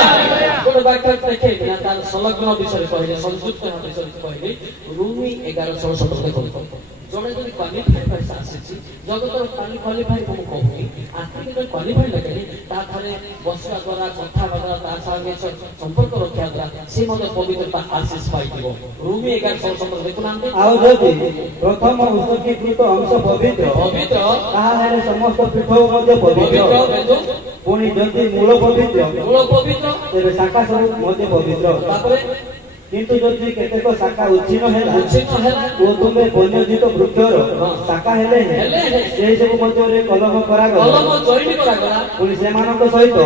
ଗୋଟେ ବାକ୍ୟ ଦେଖେଇବି ନା ତାର ସଂଲଗ୍ନ ବିଷୟରେ କହିଲେ ସଂଯୁକ୍ତ ବିଷୟରେ କହିଲି ରୋମୀ 11:17 ଦେଖନ୍ତୁ। ଜଣେ ଯଦି କ୍ୱାଲିଫାଇଡ୍ ଆସିଛି ଜଗତର କ୍ୱାଲିଫାଇଡ୍ ମୁଁ କହୁନି ଆତ୍ମିକ କ୍ୱାଲିଫାଇଡ୍ ଲାଗେନି ତା ଥରେ ବସିବା ଦ୍ୱାରା କଥା ହେବା ଦ୍ୱାରା ତା ସାଙ୍ଗେ ସମ୍ପର୍କ ରଖିବା ଦ୍ୱାରା ସେ ମଧ୍ୟ ପବିତ୍ରତା ଆଶିଷ ପାଇଯିବ। ରୋମୀ 11:17 ଦେଖୁନାହାନ୍ତି। ଆଉ ଯଦି ପ୍ରଥମ ଉତ୍ସର୍ଗୀକୃତ ଅଂଶ ପବିତ୍ର ତାହେଲେ ସମସ୍ତ ପୀଠ ମଧ୍ୟ ପବିତ୍ର। ପୁଣି ଯଦି ମୂଳ ପବିତ୍ର ତେବେ ଶାଖା ସବୁ ମଧ୍ୟ ପବିତ୍ର। ତାପରେ କିନ୍ତୁ ଯଦି କେତେକ ଶାଖା ଉଚ୍ଛିନ୍ନ ହେଲା ଓ ତୁମେ ବନ୍ୟଜିତ ବୃକ୍ଷର ଶାଖା ହେଲେ ସେହି ସବୁ ମଧ୍ୟରେ କଲମ କରାଗଲା ପୁଣି ସେମାନଙ୍କ ସହିତ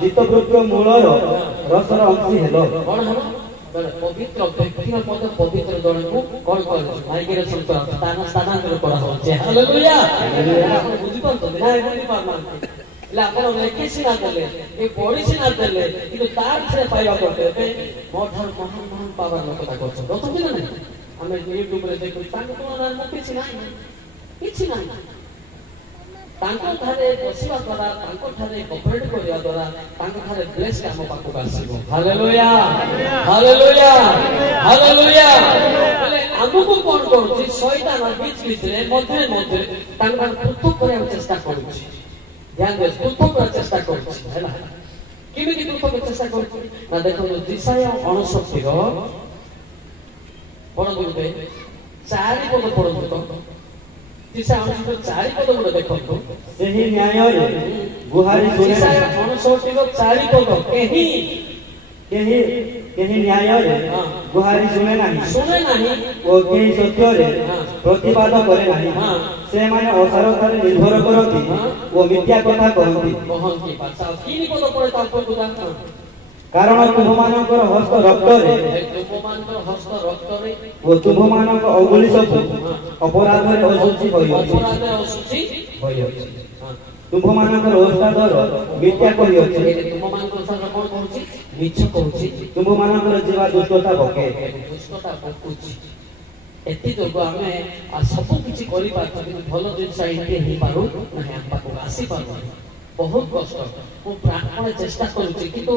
ଜିତ ବୃକ୍ଷ ମୂଳର ରସର ଅଂଶୀ ହେଲ। ପବିତ୍ର ବ୍ୟକ୍ତିର ମଧ୍ୟ ପବିତ୍ର ଜଣକୁ କଣ କରାଯାଉଛି ମାଇଗ୍ରେସନ ସ୍ଥାନାନ୍ତର କରାଯାଉଛି। ହାଲେଲୁୟା। ବୁଝିପାରୁଛନ୍ତି ନା ବୁଝିପାରୁନାହାନ୍ତି ହେଲେ ଆପଣ ଲେଖି ସିନା ଦେଲେ ଏ ପଢି ସିନା ଦେଲେ କିନ୍ତୁ ତା ବିଷୟରେ ପାଇବା ପଡେ। ଏବେ ମୋ ଠାରୁ ମହାନ ମହାନ ପାୱାର ଲୋକ ତା କରୁଛନ୍ତି ଅଛନ୍ତି ନା ନାଇଁ ଆମେ ୟୁଟ୍ୟୁବରେ ଦେଖୁଛୁ ତାଙ୍କ ତୁଳନାରେ କିଛି ନାହିଁ କିଛି ନାହିଁ। ତାଙ୍କ ଠାରେ ବସିବା ଦ୍ୱାରା ତାଙ୍କ ଠାରେ କୋପରେଟ୍ କରିବା ଦ୍ୱାରା ତାଙ୍କ ଠାରେ ବ୍ଲେସ୍ ଆମ ପାଖକୁ ଆସିବ। Hallelujah hallelujah hallelujah. ହେଲେ ଆମକୁ କଣ କରୁଛି ଶୈତାନ ଭିତରେ ମଧ୍ୟରେ ମଧ୍ୟରେ ତାଙ୍କ ପୃଥକ କରିବାକୁ ଚେଷ୍ଟା କରୁଛି। ଧ୍ୟାନ ଦିଅ ପୃଥକ କରିବା ଚେଷ୍ଟା କରୁଛି ହେଲା। କେମିତି ପୃଥକ ଚେଷ୍ଟା କରୁଛି ନା ଦେଖନ୍ତୁ ଦିଶାୟ 69 ପଢନ୍ତୁ ଗୋଟେ 4 ପଦ ପଢନ୍ତୁ ତ ଦିଶାୟ 69 4 ପଦ ଗୋଟେ ଦେଖନ୍ତୁ। ସେହି ନ୍ୟାୟରେ ଗୁହାରି ଦିଶାୟ 69 4 ପଦ କେହି ନ୍ୟାୟରେ ଗୁହାରି ଶୁଣେ ନାହିଁ ଓ କେହି ସତ୍ୟରେ ପ୍ରତିବାଦ କରେ ନାହିଁ। ସେମାନେ ଅସାରତାରେ ନିର୍ଭର କରନ୍ତି ଓ ମିଥ୍ୟା କଥା କହନ୍ତି। କାରଣ ତୁମମାନଙ୍କର ହସ୍ତ ରକ୍ତରେ ଓ ତୁମମାନଙ୍କ ଅଙ୍ଗୁଳି ସବୁ ଅପରାଧରେ ଅଶୁଚି ହୋଇଅଛି। ତୁମମାନଙ୍କର ଓସ୍ତାଦର ମିଥ୍ୟା କହିଅଛି। ମିଛ କହୁଛି ତୁମମାନଙ୍କର ଯିବା ଦୁଷ୍ଟତା ପକେ। ଏତେ ଯୋଗୁଁ ଆମେ ସବୁ କିଛି କରିପାରୁଛୁ କିନ୍ତୁ ଭଲ ଜିନିଷ ଏମିତି ହେଇପାରୁ ନାହିଁ ଆମ ପାଖକୁ ଆସିପାରୁନାହିଁ। ବହୁତ କଷ୍ଟ ମୁଁ ପ୍ରାଣପଣେ ଚେଷ୍ଟା କରୁଛି କିନ୍ତୁ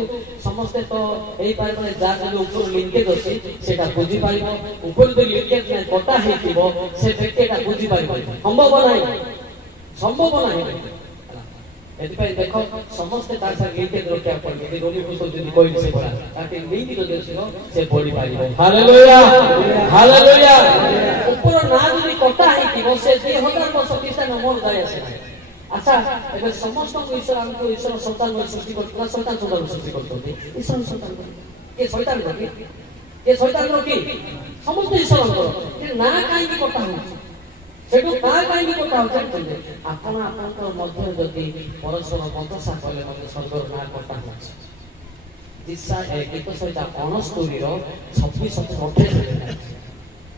ସମସ୍ତେ ତ ହେଇପାରିବନି। ଯାହା ଯଦି ଉପରୁ ଲିଙ୍କେଜ ଅଛି ସେଇଟା ବୁଝିପାରିବ। ଉପରୁ ଯଦି ଲିଙ୍କେଜ ନାହିଁ କଟା ହେଇଥିବ ସେ ବ୍ୟକ୍ତି ଏଟା ବୁଝିପାରିବନି। ସମ୍ଭବ ନାହିଁ ସମ୍ଭବ ନାହିଁ। ଏଥିପାଇଁ ଦେଖ ସମସ୍ତେ ତା ସାଙ୍ଗେ ଲିଙ୍କେଜ ରଖିବାକୁ ପଡିବ। ଯଦି ରୋମୀ ପୁସ୍ତକ ଯଦି କହିଲି ସେ ଭଳିଆ ତାকে ଲିଙ୍କ୍ ଯଦି ଆସିବ ସେ ପଢିପାରିବ। Hallelujah hallelujah. ଉପର ନାଁ ଯଦି କଟା ହେଇଥିବ ସେ 2000 ବର୍ଷ ଖ୍ରୀଷ୍ଟିଆନ ମୋର ଯାଇ ଆସେ ନାହିଁ। ଆଚ୍ଛା ଏବେ ସମସ୍ତଙ୍କୁ ଈଶ୍ୱର ଆମକୁ ଈଶ୍ୱର ସନ୍ତାନ ସୃଷ୍ଟି କରୁଥିଲା ସନ୍ତାନ ସୃଷ୍ଟି କରୁଛନ୍ତି ଈଶ୍ୱର ସନ୍ତାନ କିଏ ଶୈତାନର କି କିଏ ଶୈତାନର କି ସମସ୍ତେ ଈଶ୍ୱରଙ୍କର ନାଁ କାହିଁକି କଟା ହଉଛି ସେଠୁ ନାଁ କାହିଁକି କଟା ହଉଛି ଆପଣ ଆପଣଙ୍କ ମଧ୍ୟରେ ଯଦି ପରସ୍ପର ବଚସା କଲେ ମଧ୍ୟ ସ୍ୱର୍ଗର ନାଁ କଟା ହଉଛି। ଗୀତ ସହିତ 69 26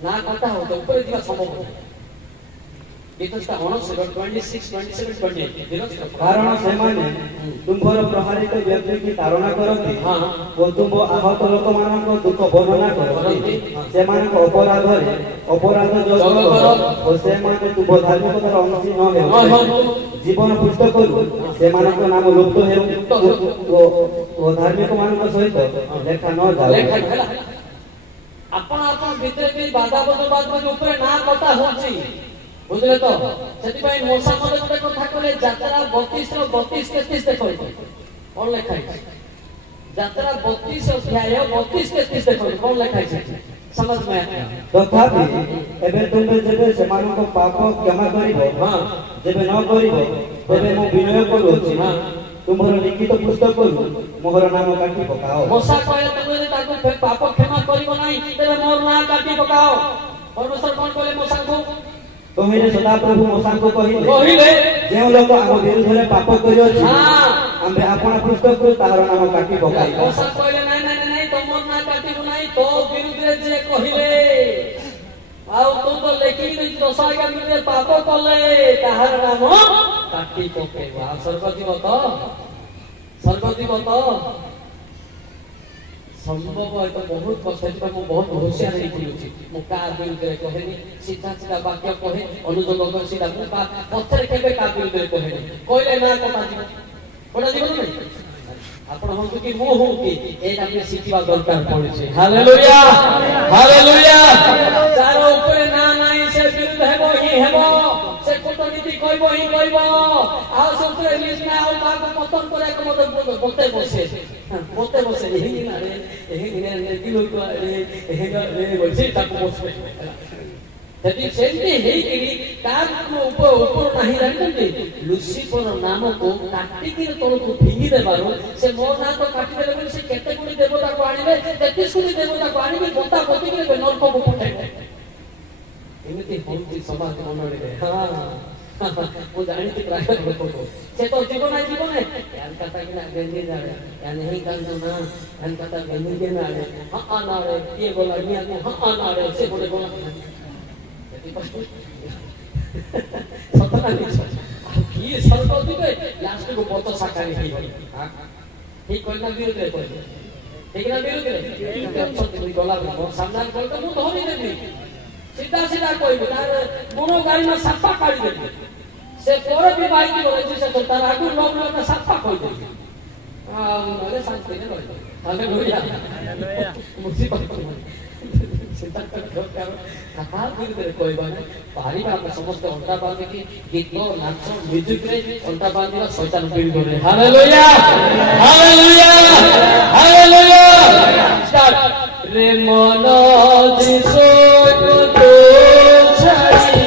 ନାଁ କଟା ହଉଛି ଉପରେ ଯିବା ସମ୍ଭବ ନାହିଁ। କାରଣ ସେମାନେ ତୁମ୍ଭର ପ୍ରହାରିତ ବ୍ୟକ୍ତିକି ତାରଣା କରନ୍ତି ଓ ତୁମ୍ଭ ଆହତ ଲୋକମାନଙ୍କ ଦୁଃଖ ବର୍ଣ୍ଣନା କରନ୍ତି। ସେମାନଙ୍କ ଅପରାଧରେ ଅପରାଧ ଯୋଗ ଓ ସେମାନେ ତୁମ୍ଭ ଧାର୍ମିକତାର ଅଂଶୀ ନ ହେଉ। ଜୀବନ ପୁସ୍ତକରୁ ସେମାନଙ୍କ ନାମ ଲୁପ୍ତ ହେଉ ଓ ଧାର୍ମିକ ମାନଙ୍କ ସହିତ ଲେଖା ନ ଯାଉ। ଆପଣ ଆପଣ ଭିତରେ ବି ବାଦାବାଦ ଉପରେ ନାଁ କଟା ହଉଛି ବୁଝିଲେ ତ। ସେଥିପାଇଁ ମଶା ମଦ ଗୋଟେ କଥା କହିଲେ ଯାତ୍ରା 32-33 ଦେଖନ୍ତୁ କଣ ଲେଖା ହେଇଛି। ଯାତ୍ରା 32 ଅଧ୍ୟାୟ 32-33 ଦେଖନ୍ତୁ କଣ ଲେଖା ହେଇଛି ସମାଜ ମେ। ତଥାପି ଏବେ ତୁମେ ଯେବେ ସେମାନଙ୍କ ପାପ କ୍ଷମା କରିବ ଯେବେ ନ କରିବ ତେବେ ମୁଁ ବିନୟ କରୁଅଛି ତୁମର ଲିଖିତ ପୁସ୍ତକରୁ ମୋହର ନାମ କାଟି ପକାଅ। ମଶା କହିଲେ ତୁମେ ଯଦି ତାକୁ ପାପ କ୍ଷମା କରିବ ନାହିଁ ତେବେ ମୋର ନାଁ କାଟି ପକାଅ। ପରମେଶ୍ୱର କଣ କହିଲେ ମଶାଙ୍କୁ କହିଲେ ସଦାପ୍ରଭୁ ମଶାଙ୍କୁ କହିଲେ ଯେଉଁ ଲୋକ ଆମ ବିରୁଦ୍ଧରେ ପାପ କରିଅଛି ଆମେ ଆପଣା ପୁସ୍ତକରୁ ତାହାର ନାମ କାଟି ପକାଇବା। ମଶା କହିଲେ ନାଇଁ ନାଇଁ ନାଇଁ ତମର ନାଁ କାଟିବୁ ନାହିଁ। ତୋ ବିରୁଦ୍ଧରେ ଯିଏ କହିଲେ ଆଉ ତୁ ତ ଲେଖିକି 10 ବିରୁଦ୍ଧରେ ପାପ କଲେ ତାହାର ନାମ କାଟି ପକେଇବ। ଆଉ ସ୍ୱର୍ଗ ଯିବ ତ ସ୍ୱର୍ଗ ଯିବ ତ संभव है तो बहुत कष्ट है मैं बहुत होशियार नहीं बोलुची मु का विरुद्ध कहेनी सीधा सीधा वाक्य कहे अनुजोग कर सीधा मु का पत्थर केबे का विरुद्ध कहेनी कहले ना कोटा जीवन नहीं आपण हम कि मु हूं कि एटा के सिखिबा दरकार पड़े हालेलुया हालेलुया तार ऊपर ना नहीं से विरुद्ध हेबो ही हेबो से कूटनीति कहबो ही कहबो आ सूत्र इंग्लिश में आ का पतन करे को मत बोते बसे यही ना रे यही ने कि लोग यही रे बोलছে ताको बसबे यदि सेंती है कि तार ऊपर नहीं जानते लुसिफर नाम को काटी के तल को फिंगी देबारो से मोर ना तो काटी देले बोले से केते गुणी देवता को आनिबे 33 गुणी देवता को आनिबे गोता गोती के नरक को पठाइबे एमिति होंती समाज मनोरे हां वो जानी कि प्राय लोक को से तो जीवन है यान कथा कि ना गंदी जाड़े या नहीं कांदो ना यान कथा गंदी के ना रे हां ना रे ये बोला मियां को हां ना रे से बोले बोला सतना नहीं ये सर्व दिबे लास्ट को बहुत साकारी ही हां ठीक कोइना विरोध रे कोइ ठीक ना विरोध रे ठीक सत्य गला को सामना कोइ तो मु धोनी देबी सीधा सीधा कोइ तार मोनो गाड़ी में सप्पा काढी देबी से कोर भी भाई की बोले से तो तार आगु लोग का सप्पा कोइ देबी अरे शांति ने बोले हालेलुया हालेलुया मुसीबत चिंता कर कथा बिरुद्ध कहबा पारी बात समस्त अंटा बांधे की गीत नाच म्यूजिक रे अंटा बांधिबा शैतान बिरुद्ध रे हालेलुया हालेलुया हालेलुया स्टार्ट रे मन दिसो को तो छाड़ी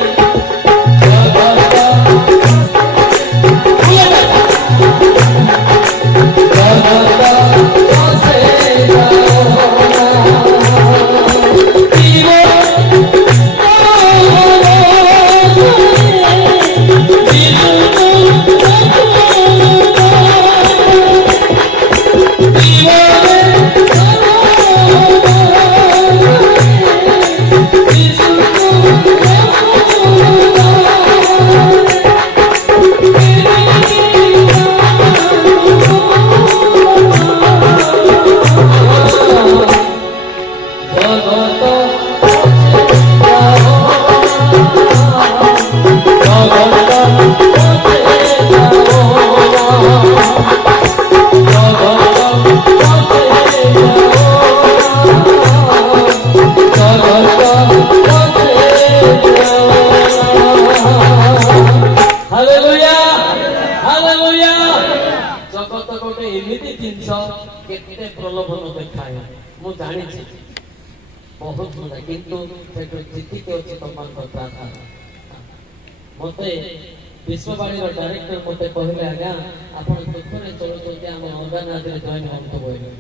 विश्ववाणी डायरेक्टर मते कहले आगा आपण दुखरे चलो चलते हम ऑर्गेनाइज रे जॉइन हम तो बोले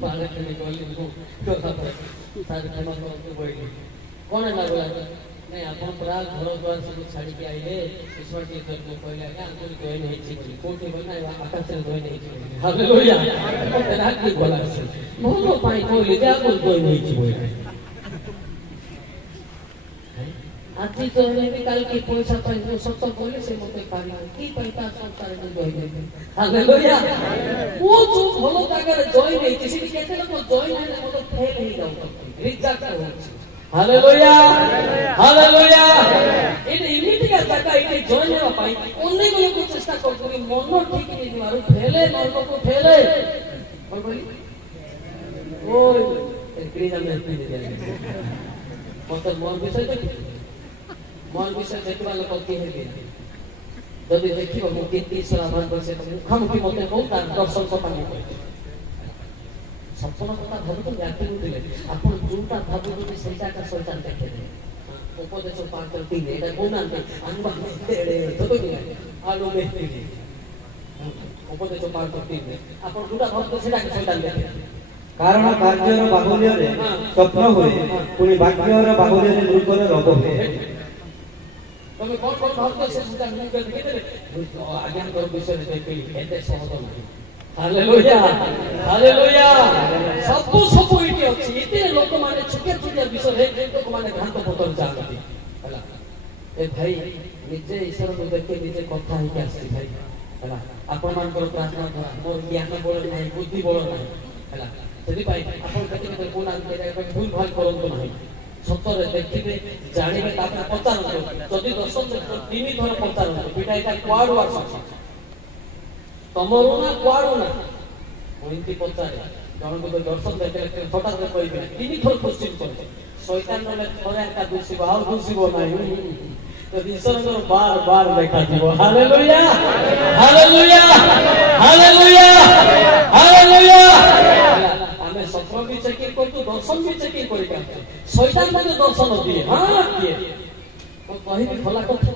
बाले के कहले तो सारे खेमा को बोले कोन लागला नहीं आपण पूरा घर द्वार सब छाड़ी के आइले ईश्वर के घर को कहले आगा हमको जॉइन हेछि बोली कोठी बना आकाश से जॉइन हेछि बोली हालेलुया तेरा की बोला से मोनो पाई कहले जा को जॉइन हेछि बोली आती तो भी काल की पैसा पाई जो सत बोले से मते पाला की पैसा संसार में जॉइन हालेलुया वो जो भलो जागर जॉइन है किसी के कहते लोग जॉइन है मतलब फेल ही जाओ रिजेक्ट हो हालेलुया हालेलुया इन इमिति का जगह इने जॉइन है पाई ओन्ने को लोग चेष्टा करतो कि मन ठीक नहीं मारो फेले नरक को फेले और बोली ओ क्रीजा में पी दे मतलब मन विषय देखि मन विषय देखबा लोग के है जदि देखिबो मु किति सलामान बसे हम कि मते बहुत दर्शन को पानी सपन कथा भाबु जाते दिले आपण जोटा भाबु कि सेटा का शैतान देखे दे उपदेश पाठ करती ने एटा कोन आनते अनबा तेरे तो कि आलो में उपदेश पाठ करती ने आपण जोटा भाबु सेटा का शैतान देखे कारण कार्यर बाहुल्य रे स्वप्न होए पुनी वाक्यर बाहुल्य रे मृगर रोग होए तमे कोन भाबते से सुता नहीं कर के आज्ञान कर विषय देखि एते सहज नहीं हालेलुया हालेलुया सब इटी अछि इते लोक माने छोटे छोटे विषय रे लोक माने घात पतर जानती हला ए भाई निजे ईश्वर को देखे निजे कथा ही आसी भाई हला आपण मान प्रार्थना करा मोर ज्ञान बोल नहीं बुद्धि बोल नहीं हला ସେଥିପାଇଁ ଆପଣ କେତେ କେତେ କହୁନାହାନ୍ତି ଭୁଲ ଭଲ କରନ୍ତୁ ନାହିଁ। ସତରେ ଦେଖିବେ ଜାଣିବେ ତାପରେ ପଚାରନ୍ତୁ। ଯଦି 10 3 ଥର ପଚାରନ୍ତୁ ପିଲା ଏଇଟା କୁଆଡୁ ଆସୁଛି ତମରୁ ନା କୁଆଡୁ ନା ମୁଁ ଏମିତି ପଚାରେ ଜଣଙ୍କୁ ତ ଦର୍ଶନ ଦେଖିଲେ ହଠାତ୍ କହିବେ 3 ଥର କୋଶ୍ଚିନ୍ କରୁଛି ଶୈତାନ ନହେଲେ ଥରେ ଏକା ଦୂଷିବ ଆଉ ଦୂଷିବ ନାହିଁ। ଈଶ୍ୱରଙ୍କର ବାର ବାର ଦେଖାଯିବ। Hallelujah hallelujah hallelujah hallelujah. ଆମେ ସଫଳ ବି ଚେକିଂ କରୁଛୁ ଦର୍ଶନ ବି ଚେକିଂ କରିକି ଆସୁଛୁ। ଶୈତାନ ମୋତେ ଦର୍ଶନ ଦିଏ ହଁ ଦିଏ। ମୁଁ କହିବି ଖୋଲା କଥା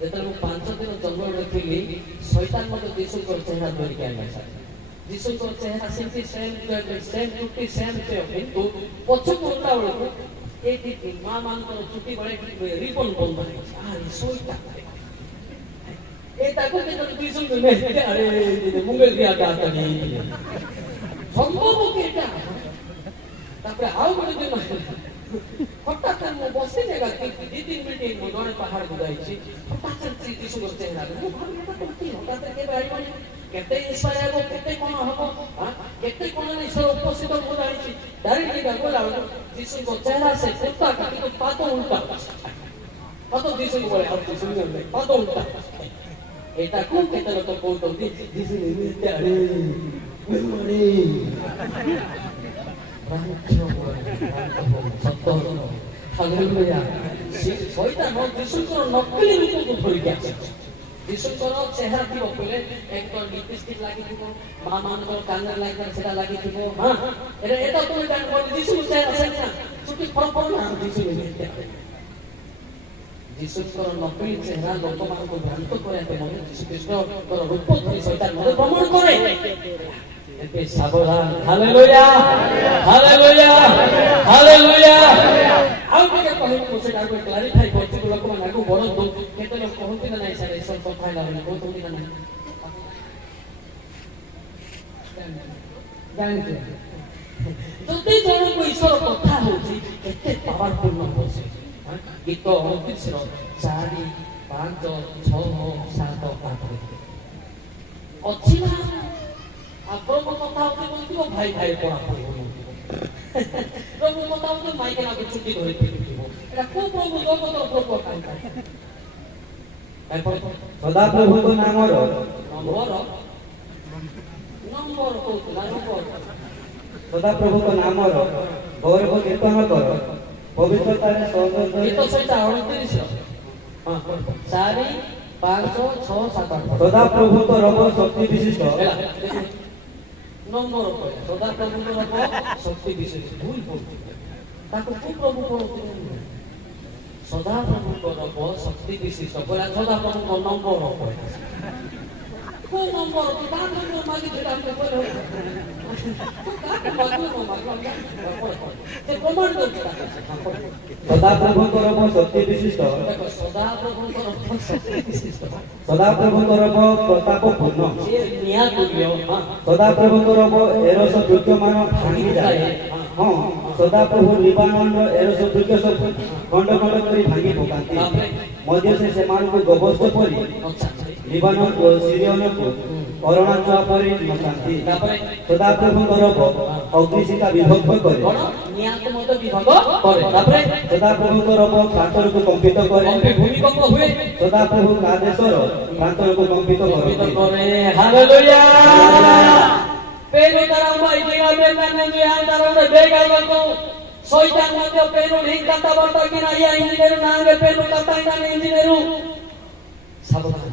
ଯେତେବେଳେ ମୁଁ 5 ଦିନ ଜଙ୍ଗଲରେ ଥିଲି ଶୈତାନ ମୋତେ ଯୀଶୁଙ୍କର ଚେହେରା ଧରିକି ଆଣିଲା। ଯୀଶୁଙ୍କର ଚେହେରା ସେମିତି ସେମ୍ ଚୁଟି ସେମ୍ କିନ୍ତୁ ପଛକୁ ଉଠିଲା ବେଳକୁ ଏଇଠି ମା ମାନଙ୍କର ଚୁଟି ବଳେ ରିବନ ବନ୍ଧ ହେଇଛି। ଆରେ ଶୈତାନ ଏ ତାକୁ ଯେତେବେଳେ ଯୀଶୁଙ୍କୁ ଆରେ ମୁଙ୍ଗଲ ଦିଆ କାଟନି ସମ୍ଭବ କି ଏଇଟା। ତାପରେ ଆଉ ଗୋଟେ ଦିନ ହଠାତ୍ ମୁଁ ବସିନି 2-3 ମିନିଟ୍ ମୁଁ ଜଣେ ପାହାଡ଼କୁ ଯାଇଛି ହଠାତ୍ ଯୀଶୁଙ୍କର ଚେହେରା ମୁଁ ଭାବିଲି ହଠାତ୍ କେବେ ଆଇବନି କେତେ ଇନ୍ସ୍ପାୟାର ହେବ କେତେ କ'ଣ ହବ କେତେ କ'ଣ ଈଶ୍ୱର ଉପସ୍ଥିତ ମୁଁ ଜାଣିଛି। ଡାଇରେକ୍ଟ ଗଲା ବେଳକୁ ଯୀଶୁଙ୍କ ଚେହେରା ସେ କୁର୍ତ୍ତା କିନ୍ତୁ ପାଦ ଉଲ୍ଟା ପାଦ ଯୀଶୁଙ୍କୁ ବଳେ ଆଉ ଯୀଶୁ ପାଦ ଉଲ୍ଟା। ଏଟାକୁ କେତେ ଲୋକ କହୁଛନ୍ତି ଯୀଶୁ ଶୈତାନ ଯୀଶୁଙ୍କର ନକଲି ରୂପକୁ ଧରିକି ଆସେ। ଯୀଶୁଙ୍କର ଚେହେରା ଥିବ କହିଲେ ଏକ ତ ଲିପଷ୍ଟିକ୍ ଲାଗିଥିବ ମା ମାନଙ୍କର କାନରେ ଲାଗିବ ସେଟା ଲାଗିଥିବ ଏଟା ତୁମେ ଜାଣିବ ଯୀଶୁଙ୍କ ଚେହେରା ସେଟା ଚୁଟି ଫଳ ନା ଯୀଶୁଙ୍କର ନକଲି ଚେହେରା ଲୋକମାନଙ୍କୁ ଭ୍ରାନ୍ତ କରିବା ପାଇଁ ମଧ୍ୟ ଯୀଶୁଖ୍ରୀଷ୍ଟଙ୍କର ରୂପ ଧରି ଶୈତାନ ମଧ୍ୟ ଭ୍ରମଣ କରେ। ଏବେ ସାବଧାନ। Hallelujah hallelujah hallelujah. ଆଉ ଟିକେ କହିବୁ ସେଟା କ୍ଲାରିଫାଇ କରୁଛି ଲୋକମାନେ ଆଗକୁ ବଢନ୍ତୁ। କେତେ ଲୋକ କହନ୍ତି ନା ନାଇଁ ସାର୍ ଏସବୁ କଥା ହେଲା ବୋଲି କହୁଛନ୍ତି ନା ନାହିଁ ଜାଣିଛୁ ଯଦି ଜଣକୁ ଈଶ୍ୱର କଥା ହଉଛି କେତେ ପାୱାରଫୁଲ ନମ୍ବର ସେ ଗୀତ 29ର 4 5 6 7 8 ଅଛି ନା ଆପଣଙ୍କ କଥା ହଉଛି ବସିବ ଭାଇ ଭାଇ ପଢାପଢି ପ୍ରଭୁ କଥା ହଉଛି ମାଇକେ ନାକୁ ଚୁଟି ଧରି ଫିରୁଥିବ ଏଟା କୋଉ ପ୍ରଭୁ ଜଗତର ପ୍ରଭୁ ସଦାପ୍ରଭୁଙ୍କ ନାମର ନମ୍ବର କହୁଥିଲା ନମ୍ବର ସଦାପ୍ରଭୁଙ୍କ ନାମର ଗୌରବ କୀର୍ତ୍ତନ କର ପବିତ୍ରତାରେ ଗୀତ ସେଇଟା 29ର 4 5 6 7 ସଦାପ୍ରଭୁଙ୍କ ରବ ଶକ୍ତି ବିଶିଷ୍ଟ ନମ୍ବର କହିଲା ସଦାପ୍ରଭୁଙ୍କ ରବ ଶକ୍ତି ବିଶିଷ୍ଟ ଭୁଲ ପଡୁଛି ତାକୁ କୋଉ ପ୍ରଭୁ ପଢୁଥିଲେ ସଦାପ୍ରଭୁଙ୍କ ରବ ଶକ୍ତି ବିଶିଷ୍ଟ କହିଲା ସଦାପ୍ରଭୁଙ୍କ ନମ୍ବର କହିଲା କୋଉ ନମ୍ବର ତୁ କାହା ନମ୍ବର ମାଗିଥିଲା ଆମେ କହିଲେ ସଦାପ୍ରଭୁଙ୍କ ରବ ଶକ୍ତି ବିଶିଷ୍ଟ ସଦାପ୍ରଭୁଙ୍କ ରବ ପ୍ରତାପ ପୂର୍ଣ୍ଣ ସଦାପ୍ରଭୁଙ୍କ ରବ ଏରସ ଦୁର୍ଗମାନ ଭାଙ୍ଗିଯାଏ। ହଁ ସଦାପ୍ରଭୁ ଲିବାନର ଏରସ ଦୁର୍ଗ ସବୁ ଖଣ୍ଡ ଖଣ୍ଡ କରି ଭାଙ୍ଗି ପକାନ୍ତି ମଧ୍ୟ ସେ ସେମାନଙ୍କୁ ଗବସ୍ତ କରି ଲିବାନ ସିରିୟନକୁ ଅରଣାଚଳ ପରି ନଥାନ୍ତି। ସଦାପ୍ରଭୁଙ୍କ ରବ ଅଗ୍ନିଶିଖା ବିଭକ୍ତ କରେ ସଦାପ୍ରଭୁଙ୍କ ରବ ପ୍ରାନ୍ତରକୁ କମ୍ପିତ କରେ ସଦାପ୍ରଭୁ କାଦେଶର ପ୍ରାନ୍ତରକୁ କମ୍ପିତ କରେ। শয়তান মধ্যে পেরু লিঙ্ক কাটা বর্তা কিনা ইয়া ইঞ্জিনিয়ার নাঙ্গে পেরু কাটা ইনা ইঞ্জিনিয়ার সাবধান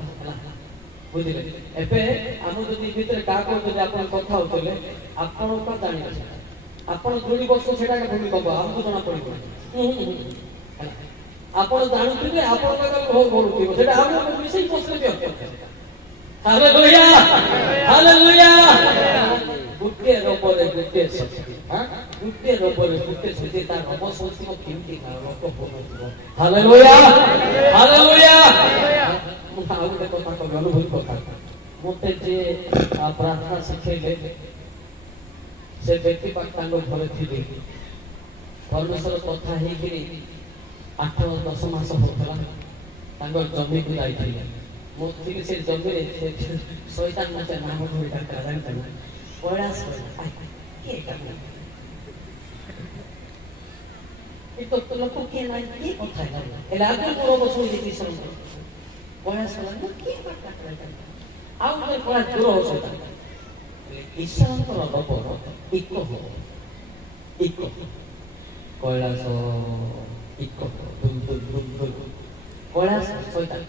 বুঝিলে। এবে আমি যদি ভিতরে কাকো যদি আপন কথা হতলে আপন উপর জানি আছে আপন ধুলি বর্ষ সেটাকে ভূমি কব আমକୁ জনা পড়িব আপন জানুଥିବେ আপন কাকো ভোগ କରୁଥିବ সেটা ଆମକୁ ମିଶେଇ ପଛରେ ବି ହବ। Hallelujah hallelujah. ଗୁଟେ ରବରେ ଗୁଟେ ଶକ୍ତି ଗୁଟେ ରବରେ ଗୁଟେ ଶକ୍ତି ତାର ରବ ଶକ୍ତିକୁ କେମିତି ଲୋକ ହଉନଥିବ। Hallelujah hallelujah. ମୁଁ ଆଉ ଗୋଟେ କଥା କହିବି ଅନୁଭୂତି କଥା ମୋତେ ଯିଏ ପ୍ରାର୍ଥନା ଶିଖେଇଲେ ସେ ବ୍ୟକ୍ତି ତାଙ୍କ ଘରେ ଥିଲେ ପରମେଶ୍ୱର କଥା ହେଇକିରି 8-10 ମାସ ହଉଥିଲା ତାଙ୍କର ଜମିକୁ ଯାଇଥିଲେ। ମୁଁ ଥିଲି ସେ ଜମିରେ ଶୈତାନ ମୋତେ ନାମ ଧରି ତାଙ୍କ ଜାଣିଥିଲି କୈଳାସ କିଏ କାମ ଏତ ଲୋକ କିଏ ନାହିଁ କିଏ କଥା ହେଲା ହେଲେ ଆଗରୁ ମୋର ବସୁ ଯେତିକି ସମୟ ପ୍ରୟାସ କଲା ମୁଁ କିଏ ବାର୍ତ୍ତା କଲା ଆଉ ଗୋଟେ କଳା ଦୂର ଅବସ୍ଥା ଈଶ୍ୱରଙ୍କର ଲୋକ ଇକ ଇକ କୈଳାସ ଇକ କୈଳାସ ଶୈତାନ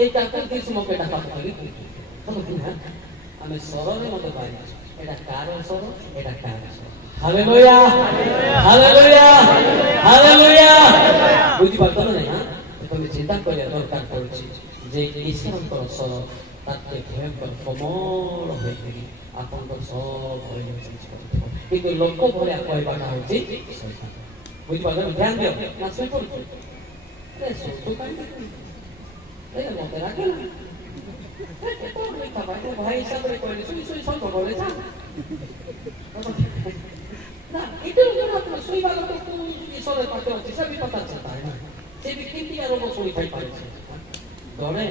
এই টাকা কিছু মকে টাকা পাবি আমি সরলে মতে পারি এটা কার সর এটা কার সর হালেলুয়া হালেলুয়া হালেলুয়া বুঝি পারতো না হ্যাঁ তুমি চিন্তা করিয়া দরকার পড়ছে যে ঈশ্বরଙ୍କର সর তাতে ভয়ঙ্কর কমল হয়ে ଆପଣଙ୍କ ସବ ପରିବର୍ତ୍ତନ କରିଥିବ କିନ୍ତୁ ଲୋକ ଭଳିଆ କହିବାଟା ହଉଛି ଶୈତାନ ବୁଝିପାରିଲ ଧ୍ୟାନ ଦିଅ ନା ଶୋଇପଡୁଛୁ ଶୋଇଛୁ କାହିଁକି ମତେ ରାଗିଲା ଭାଇ ହିସାବରେ କହିଲେ ଶୋଇ ଶୋଇ ସତ କହିଲେ ଯା ନା ଏଇଟା ଶୋଇବା ଲୋକ ଈଶ୍ୱର ପାଖରେ ଅଛି ସେ ବି କଥା ଚାଲିଲା ସେ ବି କେମିତିକା ରୋଗ ଶୋଇଥାଇ ପାରୁଛି ଜଣେ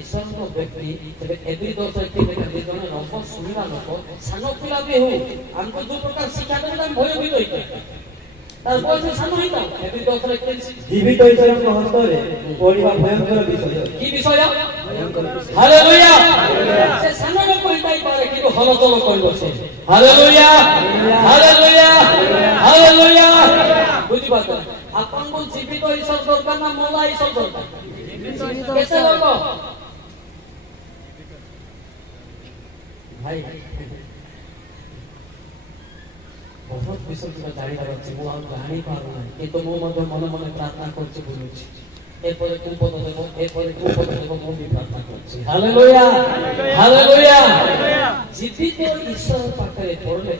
ଈଶ୍ୱରଙ୍କ ବ୍ୟକ୍ତି ତେବେ ଏବେ ଦୋଷ ଏଠି ଜଣେ ରୋଗ ଶୁଣିବା ଲୋକ ସାନ ପିଲା ବି ହଉ ଆମକୁ ଯୋଉ ପ୍ରକାର ଶିକ୍ଷା ଦେଲେ ଆମେ ଭୟଭୀତ ହେଇଥାଏ ତାର ବୟସ ସାନ ହେଇଥାଉ ଏବେ ଦୋଷ ଜୀବିତ ଈଶ୍ୱରଙ୍କ ହସ୍ତରେ ପଡ଼ିବା ଭୟଙ୍କର ବିଷୟ কি বিষয় হালেলুয়া সে সান লোক হইতাই পারে কিন্তু হলচল করিব সে হালেলুয়া হালেলুয়া হালেলুয়া বুঝি পারছ আপনার জীবিত ঈশ্বর দরকার না মলা ঈশ্বর দরকার কেসে লোক ভাই বহুত বিষয় জানিবার আছে মু আর জানি পারু না কিন্তু মু মধ্যে মনে মনে প্রার্থনা করছি বুঝুছি এরপরে কোন পদ দেব এরপরে কোন পদ দেব মু भी প্রার্থনা করছি হালেলুয়া হালেলুয়া জীবিত ঈশ্বর পাখরে পড়লে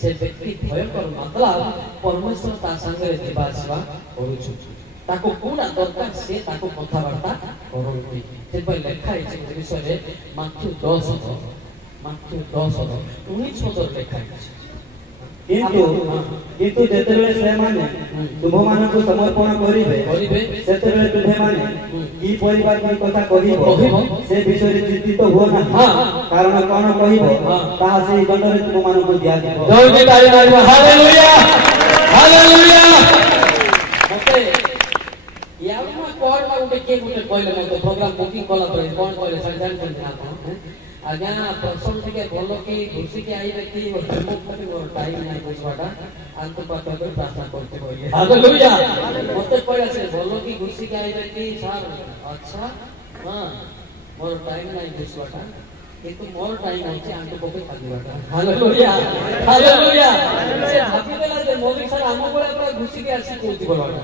সে ব্যক্তি ভয়ঙ্কর মতলব পরমেশ্বর তা সঙ্গে ଯିବା ଆସିବା କରୁଛୁ ତାକୁ କୋଉଟା ଦରକାର ସେ ତାକୁ କଥାବାର୍ତ୍ତା କରୁଛି ସେଥିପାଇଁ ଲେଖା ହେଇଛି ଏ ବିଷୟରେ ମାଥ୍ୟୁ 10:19 ଲେଖା ହେଇଛି কিন্তু যেତେବେଳେ ସେମାନେ ତୁମମାନଙ୍କୁ ସମର୍ପଣ କରିବେ ସେତେବେଳେ ତୁମେମାନେ କି ପରିବାର କି କଥା କହିବ ସେ ବିଷୟରେ ଚିନ୍ତିତ ହୁଅ ନାହିଁ କାରଣ କଣ କହିବ ତାହା ସେହି ଦଣ୍ଡରେ ତୁମମାନଙ୍କୁ ଦିଆଯିବ ହାଲେଲୁୟା ହାଲେଲୁୟା ମତେ ୟାମା କୋଡ ଗୋଟେ କିଏ ଗୋଟେ କହିଲେ ମତେ ପ୍ରୋଗ୍ରାମ ବୁକିଂ କଲା ପରେ କଣ କହିଲେ ଜାଣିଛନ୍ତି ଆପଣ ଆଜ୍ଞା ପ୍ରସନ୍ନ ଟିକେ ଭଲ କି ଘୁଷିକି ଆଇଲେ କି ଟାଇମ ନାହିଁ ବୁଝିବାଟା ଆଙ୍କ ପାଖରେ ପ୍ରାର୍ଥନା କରୁଛି କହିଲେ ହାଲେଲୁୟା ମତେ କହିଲା ସେ ଭଲ କି ଘୁଷିକି ଆଇଲେ କି ସାର୍ ଆଚ୍ଛା ହଁ ମୋର ଟାଇମ ନାହିଁ ବୁଝିବାଟା କିନ୍ତୁ ମୋର ଟାଇମ ଅଛି ଆଙ୍କ ପକ୍ଷେ ଖାଲିବାଟା ହାଲେଲୁୟା ହାଲେଲୁୟା ସେ ଭାବିଦେଲା ଯେ ମୌଲିକ ସାର୍ ଆମ ଭଳିଆ ପୁରା ଘୁଷିକି ଆସି କହୁଛି ବୋଲଟା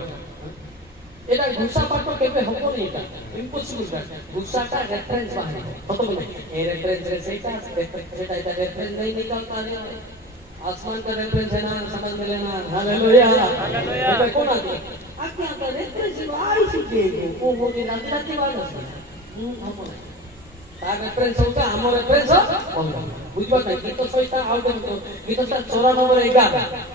এটা ঘুষা পাঠ কেবে হবনি এটা ইম্পসিবল ঘুষাটা রেফারেন্স বাহিনী কত বলে এই রেফারেন্স রে সেটা সেটা এটা রেফারেন্স नहीं निकलता है आसमान का रेफरेंस है ना समझ में लेना हालेलुया हालेलुया कौन आते आके आता रेफरेंस आई सी के वो की राती वाला हम ता रेफरेंस होता हम रेफरेंस বুঝবা না গীত সহিতা আউট গীত 94:11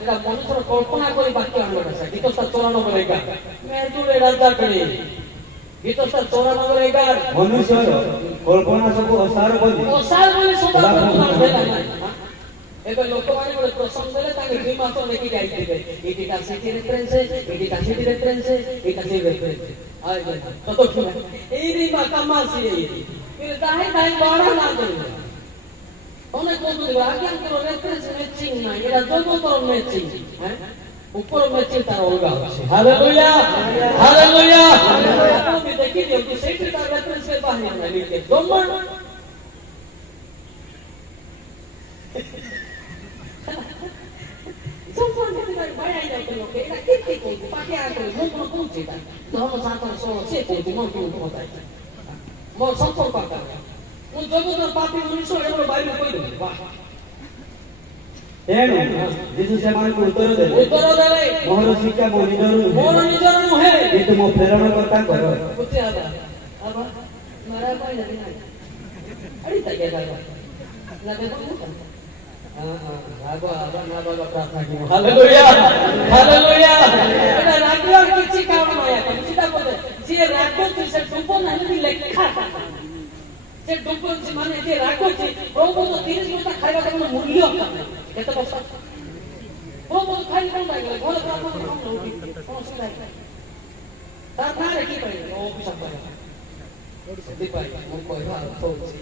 এটা মনুষ্যর কল্পনা করে বাক্য আনলো আছে গীত 94:11 মে জুড়ে রাজা করে গীত 94:11 মনুষ্যর কল্পনা সব অসার বলি সদা ଏବେ ଲୋକମାନେ ଗୋଟେ ପ୍ରସଙ୍ଗ ଦେଲେ ତାଙ୍କେ 2 ମାସ ଲେଖି ଯାଇଥିବେ ଏଇଟା ସେଠି ରେଫରେନ୍ସ ଏଇଟା ସେଠି ରେଫରେନ୍ସ ଏଇଟା ସେଠି ରେଫରେନ୍ସ ଆଇ ତ ଏଇ ରି ମା କାମାସି ଏଇ କିନ୍ତୁ ତାହିଁ ତାହିଁ ବড় ନା କରିବେ অনেক বন্ধু দেবে আগে আমাদের রেফারেন্স ম্যাচিং না এরা জগতর ম্যাচিং হ্যাঁ উপর ম্যাচিং তার অলগা আছে হালেলুয়া হালেলুয়া আপনি দেখি দিও যে সেইটা তার রেফারেন্স এর বাহিরে না লিখে জম্মা জম্মা দেখি না বাইরে যাই তো লোকে এটা কি কই পাকে আর কই মুখ কোন কোন চিতা ধর্ম শাস্ত্র সব সে কই মন কি কথাই মোর সম্পর্ক করে उन जगतର ପାପୀ ମଣିଷ ଏର ବାଇବେଲ କହି ଦେଲେ ବାহ ତେଣୁ ଯୀଶୁ ସେମାନଙ୍କୁ ଉତ୍ତର ଦେଲେ ମୋର ଶିକ୍ଷା ମୋର ନିଜର ନୁହେଁ କିନ୍ତୁ ମୋ ପ୍ରେରଣକର୍ତ୍ତାଙ୍କର କୁତେ ଆବା ଆବା ମାରା ପାଇ ନାହିଁ ଆଡି ତାକେ ବାବା ନା ଦେଖୁ ଆବା ଆବା ନା ବାବା ପ୍ରାର୍ଥନା କି ହାଲେଲୁୟା ହାଲେଲୁୟା এটা রাগলার কিছু কারণ নাই এখন চিন্তা করতে যে রাগ করতে সে ডুব ନାହିଁ লেখা ସେ ଡୁବୁଛି ମାନେ ଯେ ରାଗୁଛି ପ୍ରଭୁ ତ 30 ମିନିଟ ଖାଇବା কোনো ମୂଲ୍ୟ ନାହିଁ କେତେ ବର୍ଷ ଓ ମୋ ଖାଇ କଣ ଲାଗିଲା ଭଲ କାମ କଣ ନଉଠି କଣ ସୁବିଧା ତାର ନାଁରେ କି ପାଇଲେ ଅଫିସର ପାଇଲେ ସେଥିପାଇଁ ମୁଁ କହିବା ଅର୍ଥ ହେଉଛି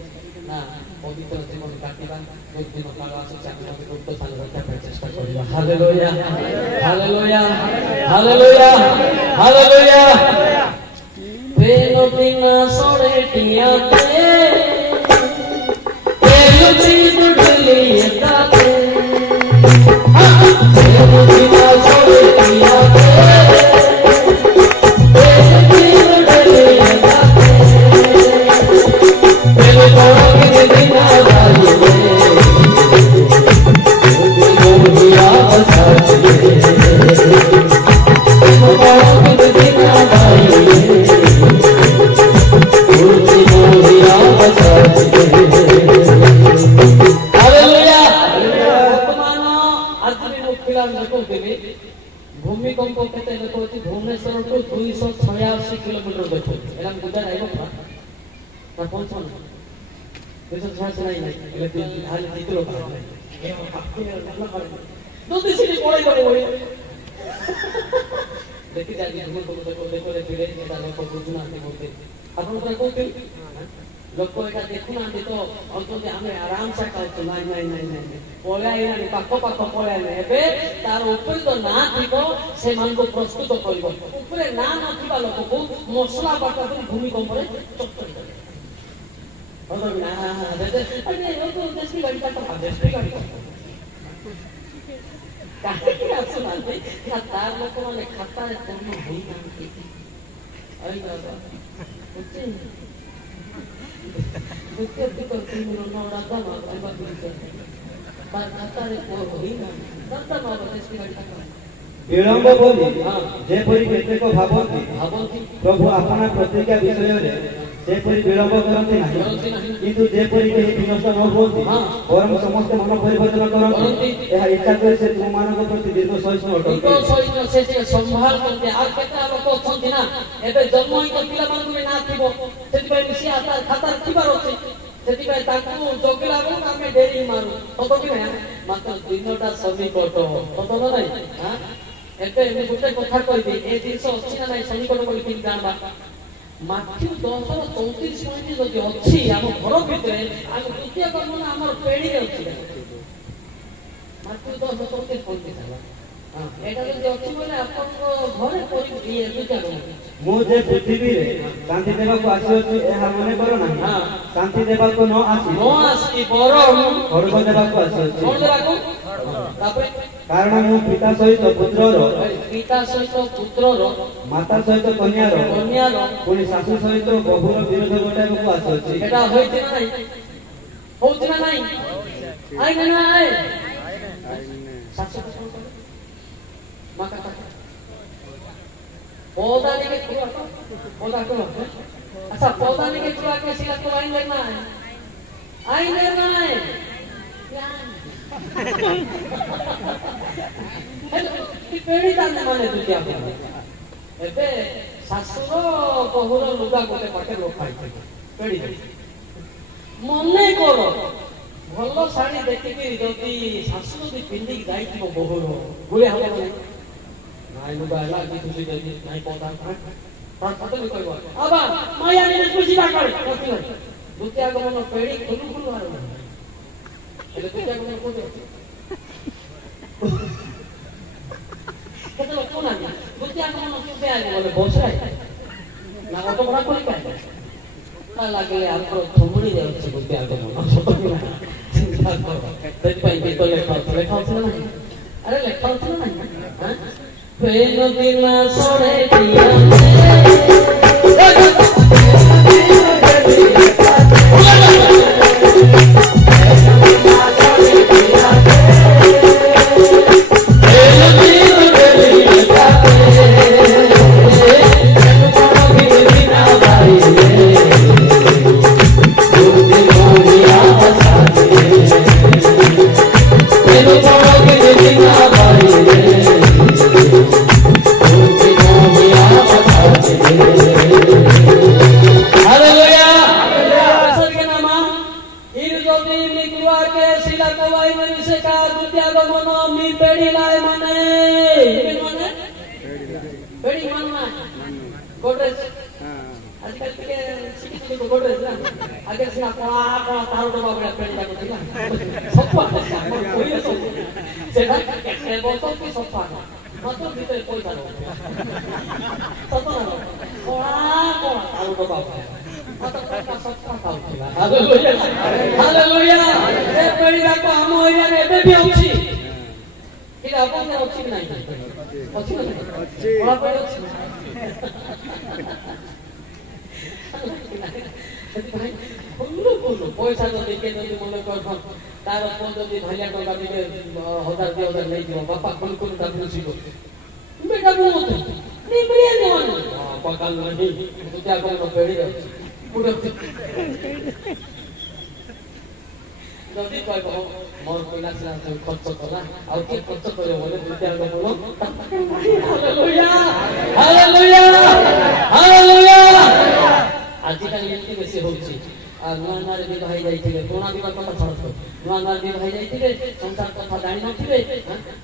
ନା ପବିତ୍ର ଜୀବନ କାଟିବା ଯୋଉ ଦିନ କାଳ ଆସୁଛି ଆମେ ମଧ୍ୟ ଗୁପ୍ତ ସ୍ଥାନ ରକ୍ଷା ପାଇଁ ଚେଷ୍ଟା କରିବା ହାଲେଲୁୟା ହାଲେଲୁୟା ହାଲେଲୁୟା ହାଲେଲୁୟା ପ୍ରେମ ବିନା ସରେ ଟିଆତେ ଏଲୁଚି ଦୁଡଲି ଏତାତେ ପ୍ରେମ ବିନା ସରେ ଟିଆତେ ଏଲୁଚି ଦୁଡଲି ଏତାତେ ପ୍ରେମ କଣ के बिना वाले मोहिया बसाते प्रेम कण के बिना वाले मोहिया बसाते हालेलुया वर्तमान आज भी मुखिला लोक देबे भूमिकंप केते लोक होती भुवनेश्वर टू 286 किलोमीटर देखो एला गुजर आइबो ना पहुंचन बेसन छाछ नहीं એટલે હાલ દીકરો પાડે એ આપને નલ્લા પાડે દો દિશી પળે ગયો देखी जाती भूमि को देखो देखो फिरे एटा लोक बुझना बोलते आपण तो कहते लोक एटा देखु ना तो अंत हमें आराम से कहते नहीं नहीं नहीं पळाई ना पाखो पाखो पळाई ना एबे तार ऊपर तो ना थिबो से मान को प्रस्तुत करबो ऊपर ना न थिबा लोक को मसला बाटा भूमि कंपरे चक्कर और ना अरे वो तो देश की गाड़ी का तो देश की गाड़ी काहे की आप सुनाते क्या तार लोग माने खाता है तो हम नहीं जानते आई बाबा कुछ दुख तीन नो राता ना बाबा बिल्कुल तार खाता है वो ही ना तब बाबा देश की गाड़ी का विलंब बोली जे परि केतेक भाबंती प्रभु आपना प्रतिज्ञा विषय रे जे परि विलंब करते नाही किंतु जे परि केहि विनष्ट न होती परम समस्त मन परिवर्तन करते एहा इच्छा करे से तुम मानव प्रति दीर्घ सहिष्णु अटते दीर्घ सहिष्णु से संभाल करते आ केता लोक अछंती ना एबे जन्म ही तो पिला मान को ना थिबो सेति पय मिसी आता खाता थिबार अछि सेति पय ताकू जोगला को आमे डेरी मारू तो कि ना मात्र दिनटा समीकट तो नै हां एबे एमे गुटे कथा कहबी ए दिनस अछि ना नै समीकट बोली कि जानबा माथ्यू 10:34 जदि अछि हम घर भितरे हम द्वितीय कर्म ना हमर पेड़ी रे अछि माथ्यू 10:34 पढ़ते थाला हां एटा जदि अछि बोले आपन घरे परि ये द्वितीय कर्म मो जे पृथ्वी रे शांति देबा को आसी अछि एहा मने करो ना हां शांति देबा को न आसी बरम खड़ग देबा को आसी अछि कोन देबा को तापरे कारण मो पिता सहित पुत्रर माता सहित कन्यार पुनी सासु सहित बहुर विरोध गोटाइबा को आसी अछि एटा होइते ना नहीं होउते ना नहीं आइ ना आइ सासु माता पौधा ने के पौधा को अच्छा पौधा ने के चुआ के सिला को आइन लेना है आइन लेना है कि पेड़ी दाने माने दुतिया एबे सासुर बहुर लुगा गोटे पाटे लोखाई पेड़ी मने करो भलो साड़ी देखि कि जदी सासु जदी पिंडी जाई थिबो बहुर गुले हम नाइ लुगा लागी खुशी जदी नाइ पौधा पर पता नहीं कहबो आबा माया ने खुशी ना करे दुतिया को मन पेड़ी खुलु खुलु आरो ele दुतिया को मन को केते लोक कोना दुतिया को मन के आइ बोले बसराय ना ऑटो बड़ा कोनी काय ता लागले आपको थुमड़ी रे अछि दुतिया को मन सतो कि ना चिंता करो तेज पई के तो लेखा ना अरे लेखा ना हां प्रेम बिना सोरे दिया Yeah. ना गोडरेज आजकल के शिक्षित तो गोडरेज ना आगे से कोला कोला तारो डबा बड़ा पेड़ जाको थिला सफा कोई सेटा के बोतल की सफा मतलब भीतर पैसा न सतो ना कोला कोला तारो डबा मतलब का सफा खाउथिला हालेलुया हालेलुया ए पेड़ी जाको हम एरिया रे एबे भी अछि कि अपन ने अछि नहीं अछि ना कोला पेड़ अछि पैसा जदि के जदि मन कर तार अपन जदि भालिया टका दिके 1000 नहीं दियो बापा कोन कोन ता बुझिबो बेटा बोलत नहीं बढ़िया देवन पकाल नहीं तू क्या कर पेड़ी रे पुडो जदि कहबो मोर कोइला सिला खर्च करा आ के खर्च करे बोले दुतिया को बोलो हालेलुया हालेलुया हालेलुया आजिकल एमती बेसी होउची आ नुआ नुआ रे भाई जाइथिले पुराना दिवार कथा छड़तो नुआ नुआ रे भाई जाइथिले संसार कथा जानि नथिले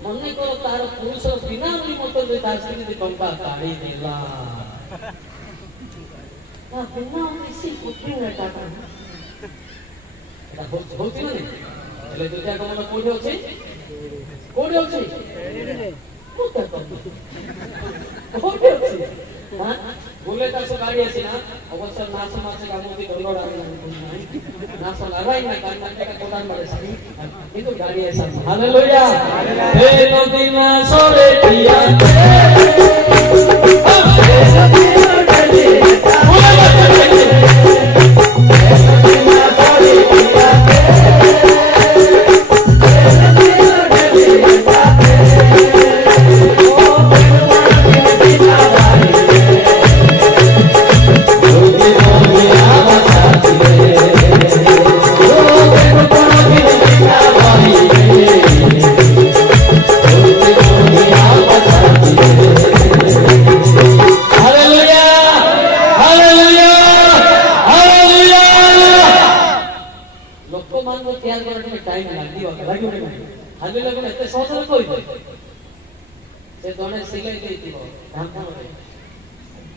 मन्ने को तार पुरुष बिना उली मोटर दे तार स्त्री दे टंका काढी देला ना बिना उसी कुटी रे टाका एटा होउची ना हेले दुतिया को मन कोडी अछि कोटा कोडी अछि हां बोले का सो गाड़ी अछि ना अवश्य नास मासे का मोदी डलोड़ा नास लगाई ना कान के कोटान मारे सही किंतु गाड़ी ऐसा हालेलुया हे नदी ना सोरे पिया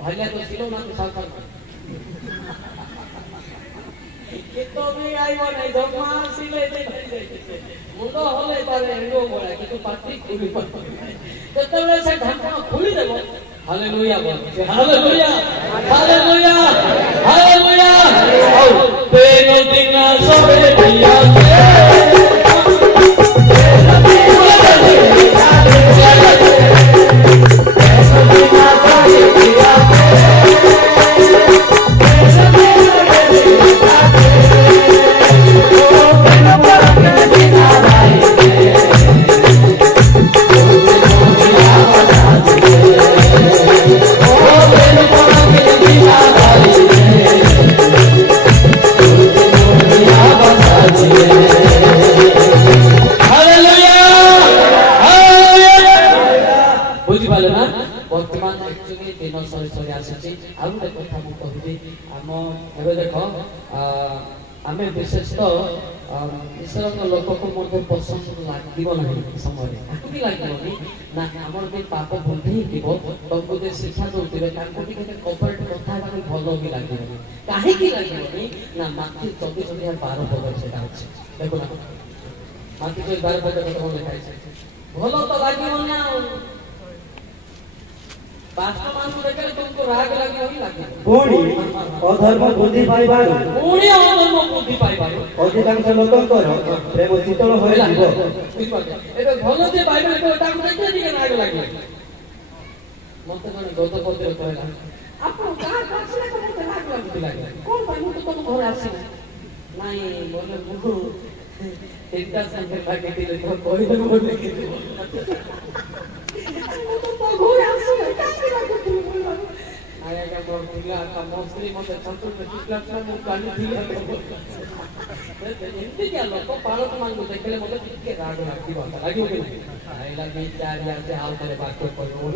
भालिया तो सिलो ना तो साल ये तो भी आई वो नहीं जमा सिले दे मुंडो होले तारे एंडो बोला कि तू पार्टी खुली पर जतले से ढक्कन खुली देबो हालेलुया बोल हालेलुया हालेलुया हालेलुया ओ तेनो दिना सोरे दिया आमे विशेष तो ईश्वर लोक को मध्य पसंद लागिबो नहीं समय आकि लागिबो ना हमर भी पाप बुद्धि दिबो तबको जे शिक्षा दोतिबे ताको टिके कॉर्पोरेट कथा का भलो भी लागिबो काहे की लागिबो ना माथि 24/12 पद सेटा अछि देखो ना माथि 12 पद कथा लिखा छै भलो तो लागिबो ना पास्टर मान को देखले तुमको राग लागिबो ही लागिबो पुणी अधर्म बुद्धि पाइबारो पुणी अधर्म बुद्धि पाइबारो अधिकांश लोकंकर प्रेम शीतल होय जीव एबे भलो जे बाइबल को ताको देखले दिके राग लागिबो मते माने गत पत्र कहला आपण का पाछले को मते राग लागिबो कोन भाई मु तो तुम घर आसी नाही बोले मुहु एकटा संगे लागे दिले तो कोई न बोले कि आया का बोल दिला का मोस्टली मते संतु में कितना मु काली दिला एंती क्या लोग पालक मान को देखले मते के राग लागी बात लागियो के आइला के 4 यार से हाल करे बात को बोल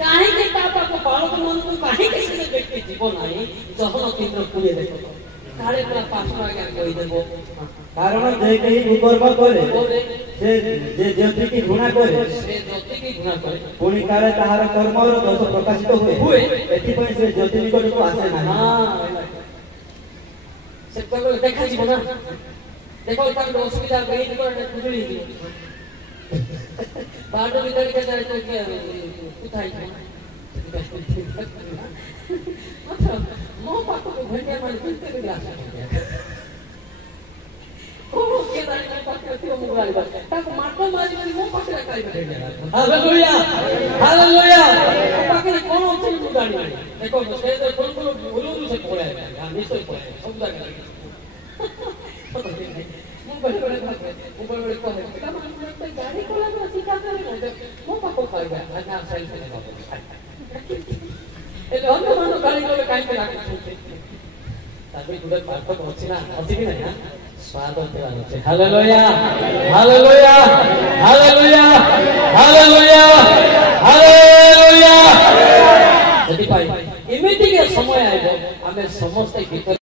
काहे के पापा को पालक मान को काहे के से देख के जीवन आई जहन केंद्र पुरे देखो सारे पूरा पास्टर आगे कोई देबो कारण जे कहीं कुकर्म करे से जे ज्योति की घृणा करे से ज्योति की ଘୃଣା କରେ ପୁଣି କାଳେ ତାହାର କର୍ମର ଦୋଷ ପ୍ରକାଶିତ ହୁଏ ଏଥିପାଇଁ ସେ ଜ୍ୟୋତି ନିକଟକୁ ଆସେ ନାହିଁ। ସେ କହିଲେ ଦେଖାଯିବ ନା ଦେଖ ତାର ଅସୁବିଧା ଏଇ ନିକଟରେ ବୁଝୁଳି ହେଇଯିବ ବାଟ ଭିତରେ କେତେ କଥା ହେଇଯିବ ମୋ ପାଖକୁ ଭେଟିଆ ମାନେ କେତେ ଆସୁଛନ୍ତି କଣ କିଏ ଜାଣି ମୋ ପାଖରେ ଥିବ ମୁଁ ଗାଳି ତାକୁ ମାଟ ମାରିବନି ମୋ ପାଖରେ ଖାଇବେ ହାଲେଲୁୟା ହାଲେଲୁୟା ମୋ ପାଖରେ କଣ ଅଛି ମୁଁ ଜାଣିନି ଦେଖ ସେ କୋନ କୋନ ଭୁଲରୁ ସେ ପଳାଏ ନିଶ୍ଚୟ ପଳାଏ ସବୁ ଜାଗାରେ ମୁଁ ବେଳେ କହେ ପିଲାମାନଙ୍କୁ ଗାଡ଼ି କଲାକୁ ଶିକ୍ଷା କରେ ମୋ ପାଖକୁ ଖାଇବା ଆଜ୍ଞା ସେଲ୍ଫ ଏ ଅନ୍ୟମାନ ଗାଳି କଲେ କାହିଁକି ରାଖୁଛନ୍ତି ତାପରେ ଗୋଟେ ପାର୍ଥକ୍ୟ ଅଛି ନା ଅଛି କି ନାହିଁ ସ୍ୱାଦ ଥିବାର ଅଛି hallelujah hallelujah hallelujah hallelujah hallelujah ସେଥିପାଇଁ ଏମିତିକା ସମୟ ଆଇବ ଆମେ ସମସ୍ତେ ଗୀତ